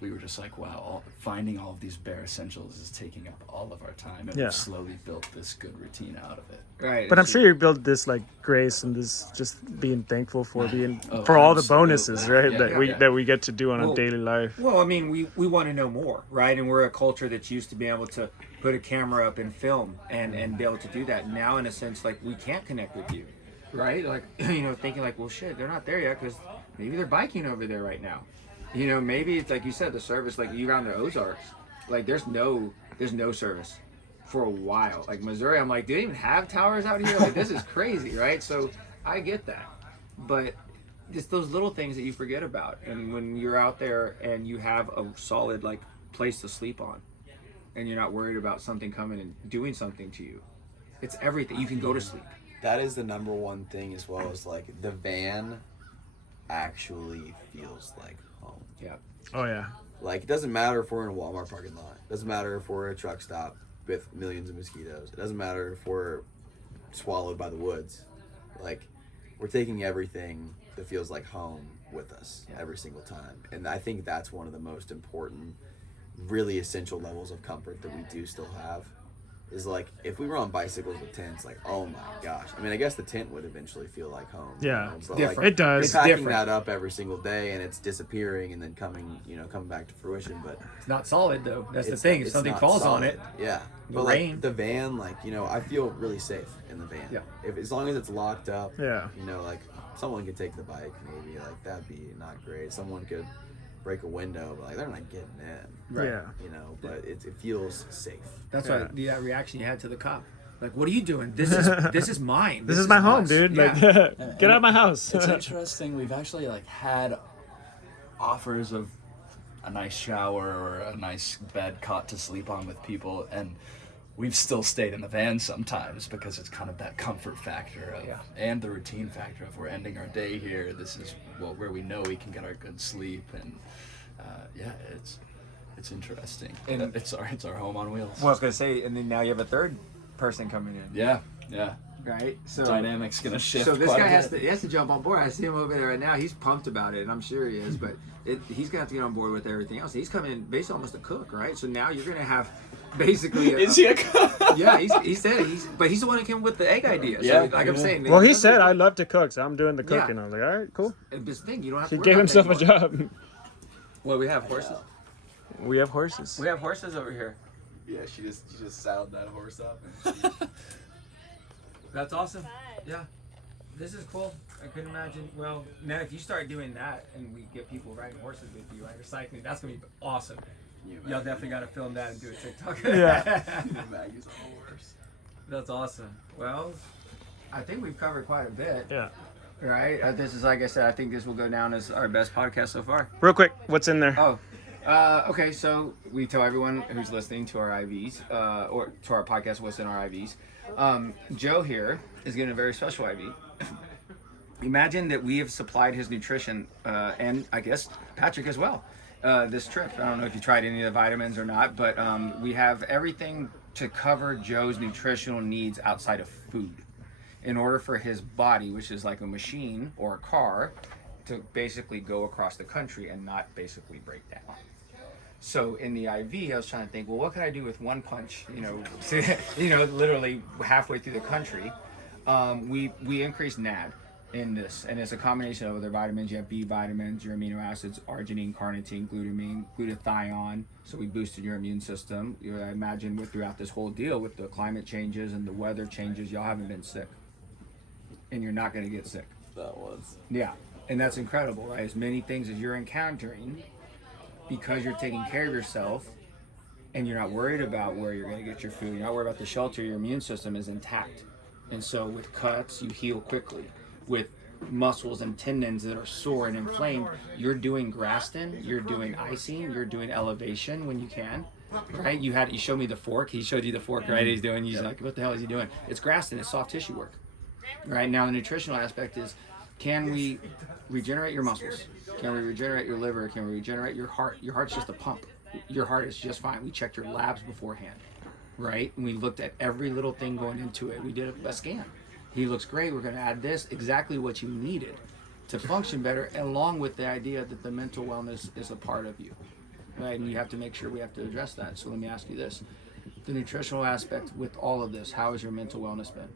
we were just like, wow, finding all of these bare essentials is taking up all of our time. And Yeah. we've slowly built this good routine out of it. Right. But I'm sure you built this like grace and this just being thankful for Oh, for all the absolutely. bonuses, right? Yeah, that yeah, we yeah. that we get to do on a Well, daily life. Well, I mean, we want to know more, right? And we're a culture that's used to being able to put a camera up and film and be able to do that. Now, in a sense, like, we can't connect with you, right? Like, thinking like, well, shit, they're not there yet because maybe they're biking over there right now. Maybe it's like you said, the service, like you around the Ozarks, like there's no service for a while. Like Missouri, I'm like, do they even have towers out here? Like, this is crazy, right? So I get that, but it's those little things that you forget about. And when you're out there and you have a solid like place to sleep on, and you're not worried about something coming and doing something to you, it's everything. You can go to sleep. That is the number one thing, as well as like the van actually feels like home. Yeah. Oh yeah. Like, it doesn't matter if we're in a Walmart parking lot. It doesn't matter if we're at a truck stop with millions of mosquitoes. It doesn't matter if we're swallowed by the woods. Like, we're taking everything that feels like home with us every single time. And I think that's one of the most important, really essential levels of comfort that we do still have. Is like, if we were on bicycles with tents, like, oh my gosh. I mean, I guess the tent would eventually feel like home. Yeah. But different. like, It does. packing different. that up every single day, and it's disappearing and then coming back to fruition. But It's not solid though. That's the it's- thing. If it's something not falls on solid. it, Yeah. The But rain. like the van, like, I feel really safe in the van. Yeah. If as long as it's locked up, Yeah. like someone could take the bike, maybe, like, that'd be not great. Someone could break a window, but like, they're not getting in. Right. Yeah. But it feels safe. that's Yeah. why that reaction you had to the cop. Like, what are you doing? This is mine. This is my home, us. dude. Yeah. Like, get out of my house. It's interesting. We've actually like had offers of a nice shower or a nice bed cot to sleep on with people, and we've still stayed in the van sometimes because it's kind of that comfort factor of, and the routine factor of, we're ending our day here. This is where we know we can get our good sleep, and it's interesting. And- It's our home on wheels. Well, I was gonna say, and then now you have a third person coming in. Yeah. Right. So Dynamics gonna shift. So this quite a guy has bit. to jump on board. I see him over there right now. He's pumped about it, and I'm sure he is. But he's gonna have to get on board with everything else. He's coming in basically almost a cook, right? So now you're gonna have basically. Is he a cook? Yeah, he said but he's the one that came with the egg idea. So Yeah, like I'm saying. Well, he said I love to cook, so I'm doing the Yeah. cooking. I was like, all right, cool. This thing you don't have He to. gave worry about himself a anymore. job. Well, we have horses. We have horses. We have horses over here. Yeah, she just saddled that horse up. That's awesome. Yeah. This is cool. I couldn't imagine. Well, now if you start doing that and we get people riding horses with you, right, or cycling, that's gonna be awesome. Y'all definitely gotta film that and do a TikTok. Yeah. Maggie's a horse. That's awesome. Well, I think we've covered quite a bit. Yeah. Right. This is, like I said, I think this will go down as our best podcast so far. Real quick, what's in there? Oh. Okay, so we tell everyone who's listening to our IVs, or to our podcast, what's in our IVs. Joe here is getting a very special IV. Imagine that we have supplied his nutrition, and I guess Patrick as well, this trip. I don't know if you tried any of the vitamins or not, but we have everything to cover Joe's nutritional needs outside of food in order for his body, which is like a machine or a car, to basically go across the country and not basically break down. So in the IV, I was trying to think, well, what can I do with one punch? Literally halfway through the country. We increased NAD in this, and it's a combination of other vitamins. You have B vitamins, your amino acids, arginine, carnitine, glutamine, glutathione. So we boosted your immune system. I imagine throughout this whole deal with the climate changes and the weather changes, y'all haven't been sick, and you're not going to get sick. That was. Yeah, and that's incredible, right? As many things as you're encountering, because you're taking care of yourself and you're not worried about where you're going to get your food, you're not worried about the shelter, your immune system is intact. And so with cuts, you heal quickly. With muscles and tendons that are sore and inflamed, you're doing Graston, you're doing icing, you're doing elevation when you can, right? You showed me the fork. He showed you the fork, right? He's doing. He's like, what the hell is he doing? It's Graston. It's soft tissue work, right? Now the nutritional aspect is, can we regenerate your muscles? Can we regenerate your liver? Can we regenerate your heart? Your heart's just a pump. Your heart is just fine. We checked your labs beforehand, right? And we looked at every little thing going into it. We did a scan. He looks great. We're going to add this, exactly what you needed to function better, along with the idea that the mental wellness is a part of you, right? And you have to make sure we have to address that. So let me ask you this. The nutritional aspect with all of this, how has your mental wellness been?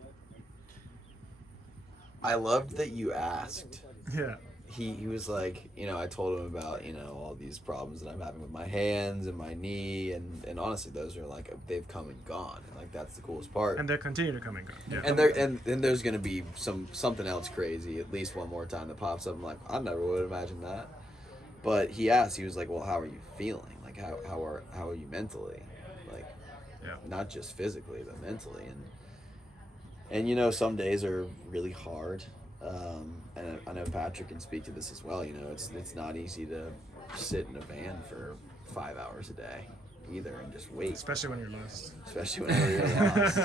I loved that you asked. Yeah. He was like, I told him about, all these problems that I'm having with my hands and my knee, and honestly, those are like, they've come and gone. And like, that's the coolest part. And they continue to come and go. Yeah. And there's gonna be something else crazy at least one more time that pops up. I'm like, I never would imagine that. But he asked, he was like, well, how are you feeling? Like, how are you mentally? Like, not just physically, but mentally. And some days are really hard. And I know Patrick can speak to this as well. It's not easy to sit in a van for 5 hours a day either and just wait. Especially when you're lost. Especially whenever you're lost.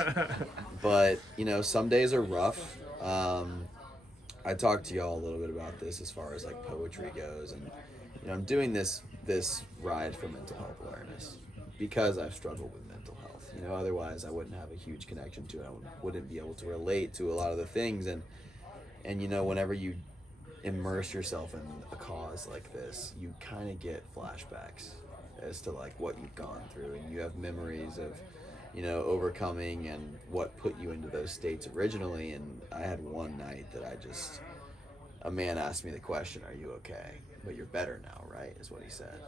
But, some days are rough. I talked to y'all a little bit about this as far as like poetry goes. And, I'm doing this ride for mental health awareness because I've struggled with mental health. Otherwise I wouldn't have a huge connection to it. I wouldn't be able to relate to a lot of the things. And whenever you immerse yourself in a cause like this, you kind of get flashbacks as to like what you've gone through, and you have memories of, overcoming and what put you into those states originally. And I had one night that a man asked me the question, "Are you okay? But you're better now, right?" is what he said.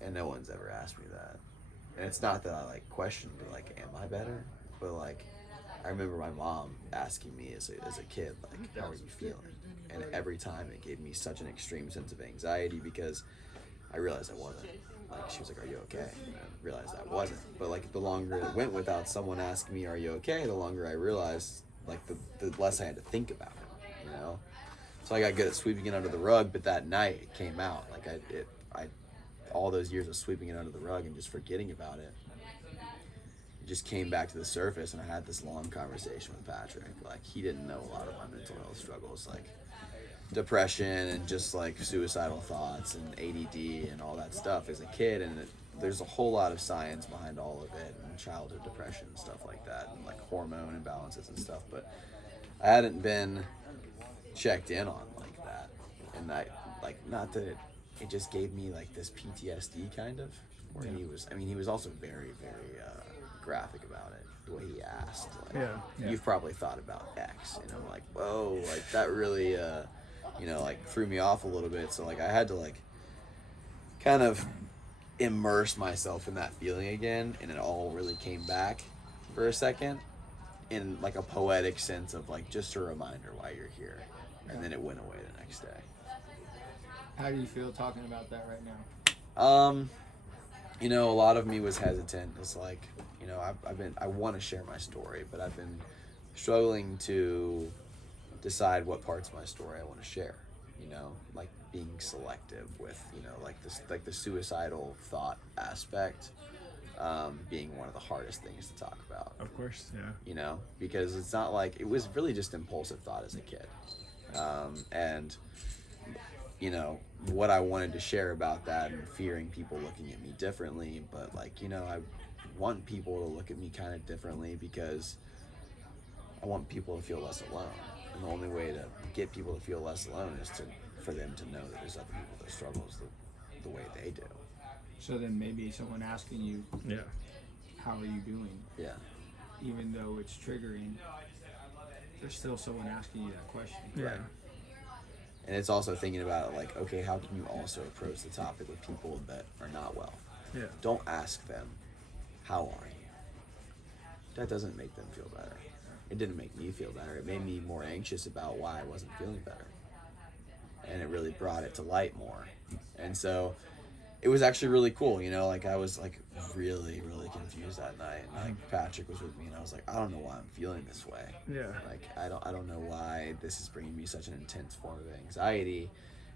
And no one's ever asked me that. And it's not that I like question, but like, am I better? But like, I remember my mom asking me as a kid, like, how are you feeling? And every time it gave me such an extreme sense of anxiety because I realized I wasn't. Like, she was like, are you okay? And I realized I wasn't. But like, the longer it went without someone asking me, are you okay? The longer I realized, like, the less I had to think about it, So I got good at sweeping it under the rug, but that night it came out. Like, I all those years of sweeping it under the rug and just forgetting about it, just came back to the surface. And I had this long conversation with Patrick. Like, he didn't know a lot of my mental health struggles, like depression and just like suicidal thoughts and ADD and all that stuff as a kid. And there's a whole lot of science behind all of it, and childhood depression and stuff like that, and like hormone imbalances and stuff. But I hadn't been checked in on like that. And not that it just gave me like this PTSD kind of, where he was also very, very graphic about it, the way he asked, like, you've probably thought about X, and I'm like, whoa, like that really like threw me off a little bit. So like, I had to like kind of immerse myself in that feeling again, and it all really came back for a second in like a poetic sense of like, just a reminder why you're here. And then it went away the next day. How do you feel talking about that right now? A lot of me was hesitant. It's like, I want to share my story, but I've been struggling to decide what parts of my story I want to share, like being selective with, like the suicidal thought aspect, being one of the hardest things to talk about. Of course, yeah. Because it's not like, it was really just impulsive thought as a kid. And what I wanted to share about that, and fearing people looking at me differently, but like, I want people to look at me kind of differently because I want people to feel less alone. And the only way to get people to feel less alone is for them to know that there's other people that struggles the way they do. So then maybe someone asking you, how are you doing? Yeah. Even though it's triggering, there's still someone asking you that question. Yeah. Right. And it's also thinking about it like, okay, how can you also approach the topic with people that are not well? Yeah. Don't ask them, how are you? That doesn't make them feel better. It didn't make me feel better. It made me more anxious about why I wasn't feeling better. And it really brought it to light more. And so, it was actually really cool, you know, like I was like really, really confused that night. And like Patrick was with me and I was like, I don't know why I'm feeling this way. Yeah. Like I don't know why this is bringing me such an intense form of anxiety.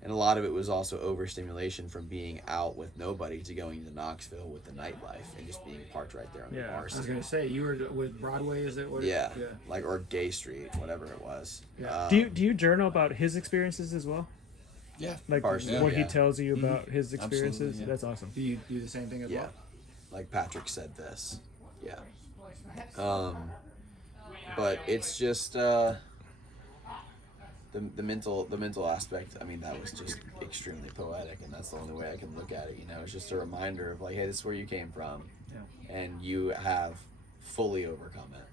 And a lot of it was also overstimulation from being out with nobody to going to Knoxville with the nightlife and just being parked right there on the Yeah. bar I was scene. gonna say you were with Broadway. Is that what? Yeah, like or Gay Street, whatever it was. Yeah. Do you journal about his experiences as well? Yeah. Like Partially, what he yeah. tells you about his Absolutely, experiences? yeah. That's awesome. Do you do the same thing as Yeah, well? like Patrick said this. Yeah. But it's just the mental aspect. I mean, that was just extremely poetic, and that's the only way I can look at it. You know, it's just a reminder of like, hey, this is where you came from, and you have fully overcome it.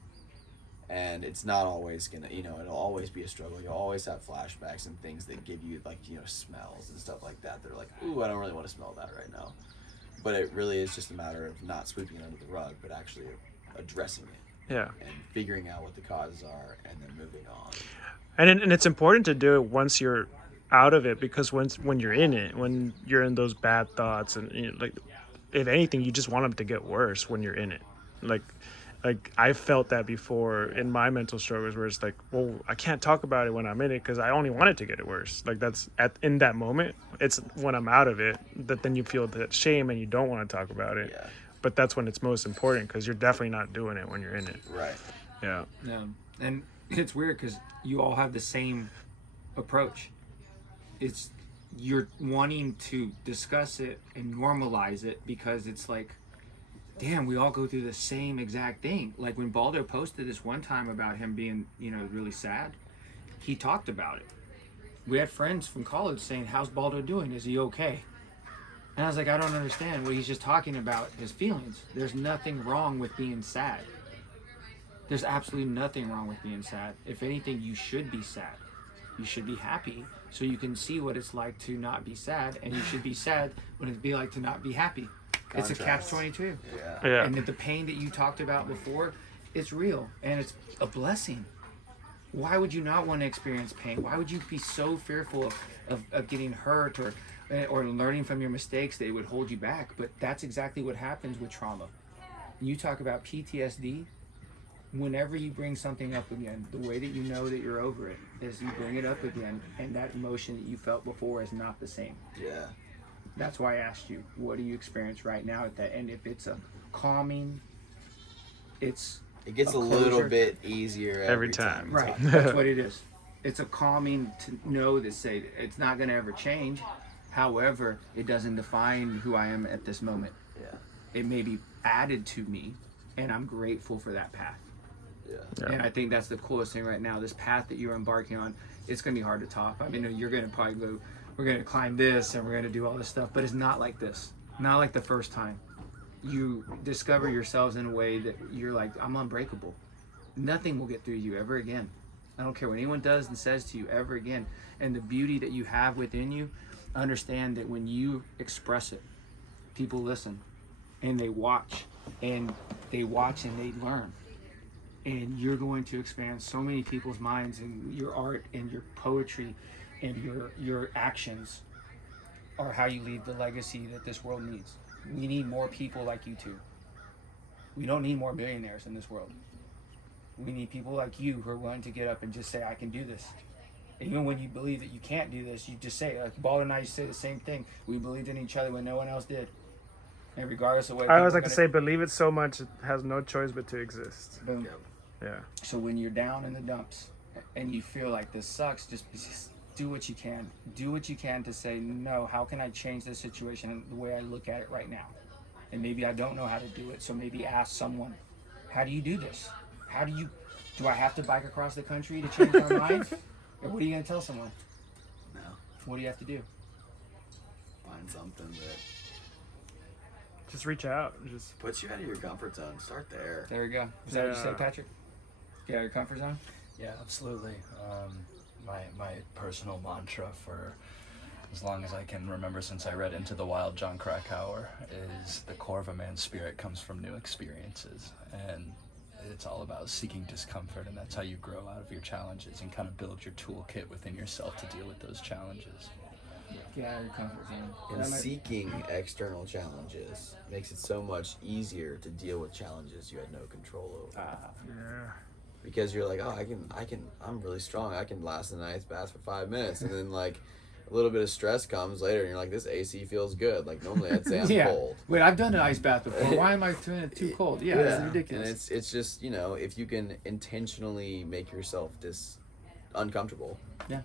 And it's not always gonna, you know, it'll always be a struggle. You'll always have flashbacks and things that give you like, you know, smells and stuff like that. They're like, ooh, I don't really want to smell that right now. But it really is just a matter of not sweeping it under the rug, but actually addressing it. Yeah. And figuring out what the causes are and then moving on. And it's important to do it once you're out of it, because when you're in it, when you're in those bad thoughts, and you know, like if anything, you just want them to get worse when you're in it. Like I felt that before in my mental struggles, where it's like, well, I can't talk about it when I'm in it because I only want it to get it worse. Like that's in that moment. It's when I'm out of it that then you feel that shame and you don't want to talk about it. Yeah. But that's when it's most important, because you're definitely not doing it when you're in it. Right. Yeah. Yeah, and it's weird because you all have the same approach. It's you're wanting to discuss it and normalize it because it's like, damn, we all go through the same exact thing. Like when Baldo posted this one time about him being, you know, really sad, he talked about it. We had friends from college saying, how's Baldo doing? Is he okay? And I was like, I don't understand. Well, he's just talking about his feelings. There's nothing wrong with being sad. There's absolutely nothing wrong with being sad. If anything, you should be sad. You should be happy so you can see what it's like to not be sad, and you should be sad when it'd be like to not be happy. It's a catch-22. Yeah. Yeah. And the pain that you talked about before, it's real and it's a blessing. Why would you not want to experience pain? Why would you be so fearful of getting hurt or learning from your mistakes that it would hold you back? But that's exactly what happens with trauma. You talk about PTSD. Whenever you bring something up again, the way that you know that you're over it is you bring it up again, and that emotion that you felt before is not the same. Yeah. That's why I asked you, what do you experience right now at that? And if it's a calming, It gets a little closure. bit easier every time. Right, that's what it is. It's a calming to know that say it's not going to ever change. However, it doesn't define who I am at this moment. Yeah. It may be added to me, and I'm grateful for that path. Yeah. Yeah. And I think that's the coolest thing right now. This path that you're embarking on, it's going to be hard to top. I mean, you're going to probably go, we're going to climb this and we're going to do all this stuff, but it's not like this. Not like the first time. You discover yourselves in a way that you're like, I'm unbreakable. Nothing will get through you ever again. I don't care what anyone does and says to you ever again. And the beauty that you have within you, understand that when you express it, people listen and they watch and they learn. And you're going to expand so many people's minds, and your art and your poetry and your actions are how you leave the legacy that this world needs. We need more people like you two. We don't need more millionaires in this world. We need people like you who are willing to get up and just say, I can do this. And even when you believe that you can't do this, you just say it. Like Baldo and I say the same thing. We believed in each other when no one else did. And regardless of what I always people like to say, believe it so much it has no choice but to exist. boom. Yeah. So when you're down in the dumps and you feel like this sucks, just do what you can. Do what you can to say, no, how can I change this situation the way I look at it right now? And maybe I don't know how to do it, so maybe ask someone, how do you do this? Do I have to bike across the country to change my mind? Or what are you going to tell someone? No. What do you have to do? Find something that Just reach out. Just puts you out of your comfort zone. Start there. There you go. Is that what you Yeah. said, Patrick? Get out of your comfort zone? Yeah, absolutely. My personal mantra for as long as I can remember since I read Into the Wild, John Krakauer, is the core of a man's spirit comes from new experiences. And it's all about seeking discomfort, and that's how you grow out of your challenges and kind of build your toolkit within yourself to deal with those challenges. Get out of your comfort zone. And That might- seeking external challenges makes it so much easier to deal with challenges you had no control over. Yeah. Because you're like, oh, I'm really strong. I can last an ice bath for 5 minutes. And then, like, a little bit of stress comes later, and you're like, this AC feels good. Like, normally I'd say I'm yeah. cold. Wait, I've done an ice bath before. Why am I doing it too cold? Yeah, it's ridiculous. And it's just, you know, if you can intentionally make yourself uncomfortable, Yeah.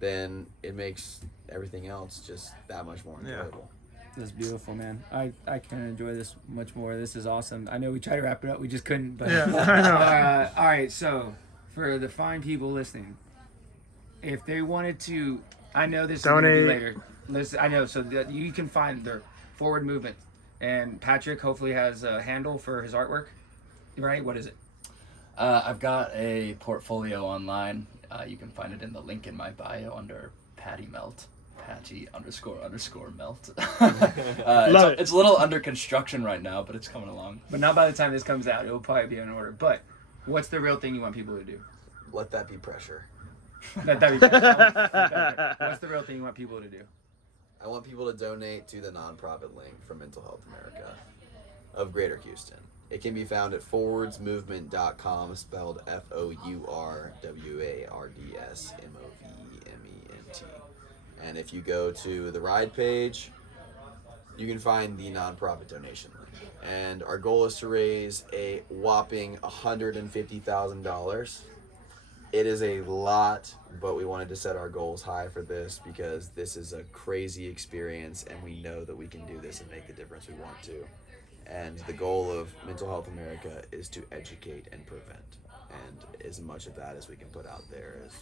then it makes everything else just that much more enjoyable. That's beautiful, man. I can enjoy this much more. This is awesome. I know we tried to wrap it up. We just couldn't. But Yeah, I know. all right. So for the fine people listening, if they wanted to, I know this is going to be Donate. later. Listen, I know. So that you can find their Forward Movement, and Patrick hopefully has a handle for his artwork. Right? What is it? I've got a portfolio online. You can find it in the link in my bio under Patty Melt. Patchy _ melt. It's a little under construction right now, but it's coming along. But not by the time this comes out. It will probably be in order. But what's the real thing you want people to do? Let that be pressure. That'd be what's the real thing you want people to do? I want people to donate to the nonprofit link from Mental Health America of Greater Houston. It can be found at forwardsmovement.com, spelled FOURWARDSMOVEMENT. And if you go to the ride page, you can find the nonprofit donation link. And our goal is to raise a whopping $150,000. It is a lot, but we wanted to set our goals high for this because this is a crazy experience, and we know that we can do this and make the difference we want to. And the goal of Mental Health America is to educate and prevent. And as much of that as we can put out there is,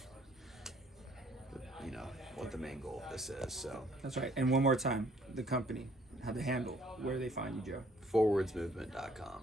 you know, what the main goal of this is. So That's right. And one more time, the company, how the handle, where they find you, Joe. forwardsmovement.com.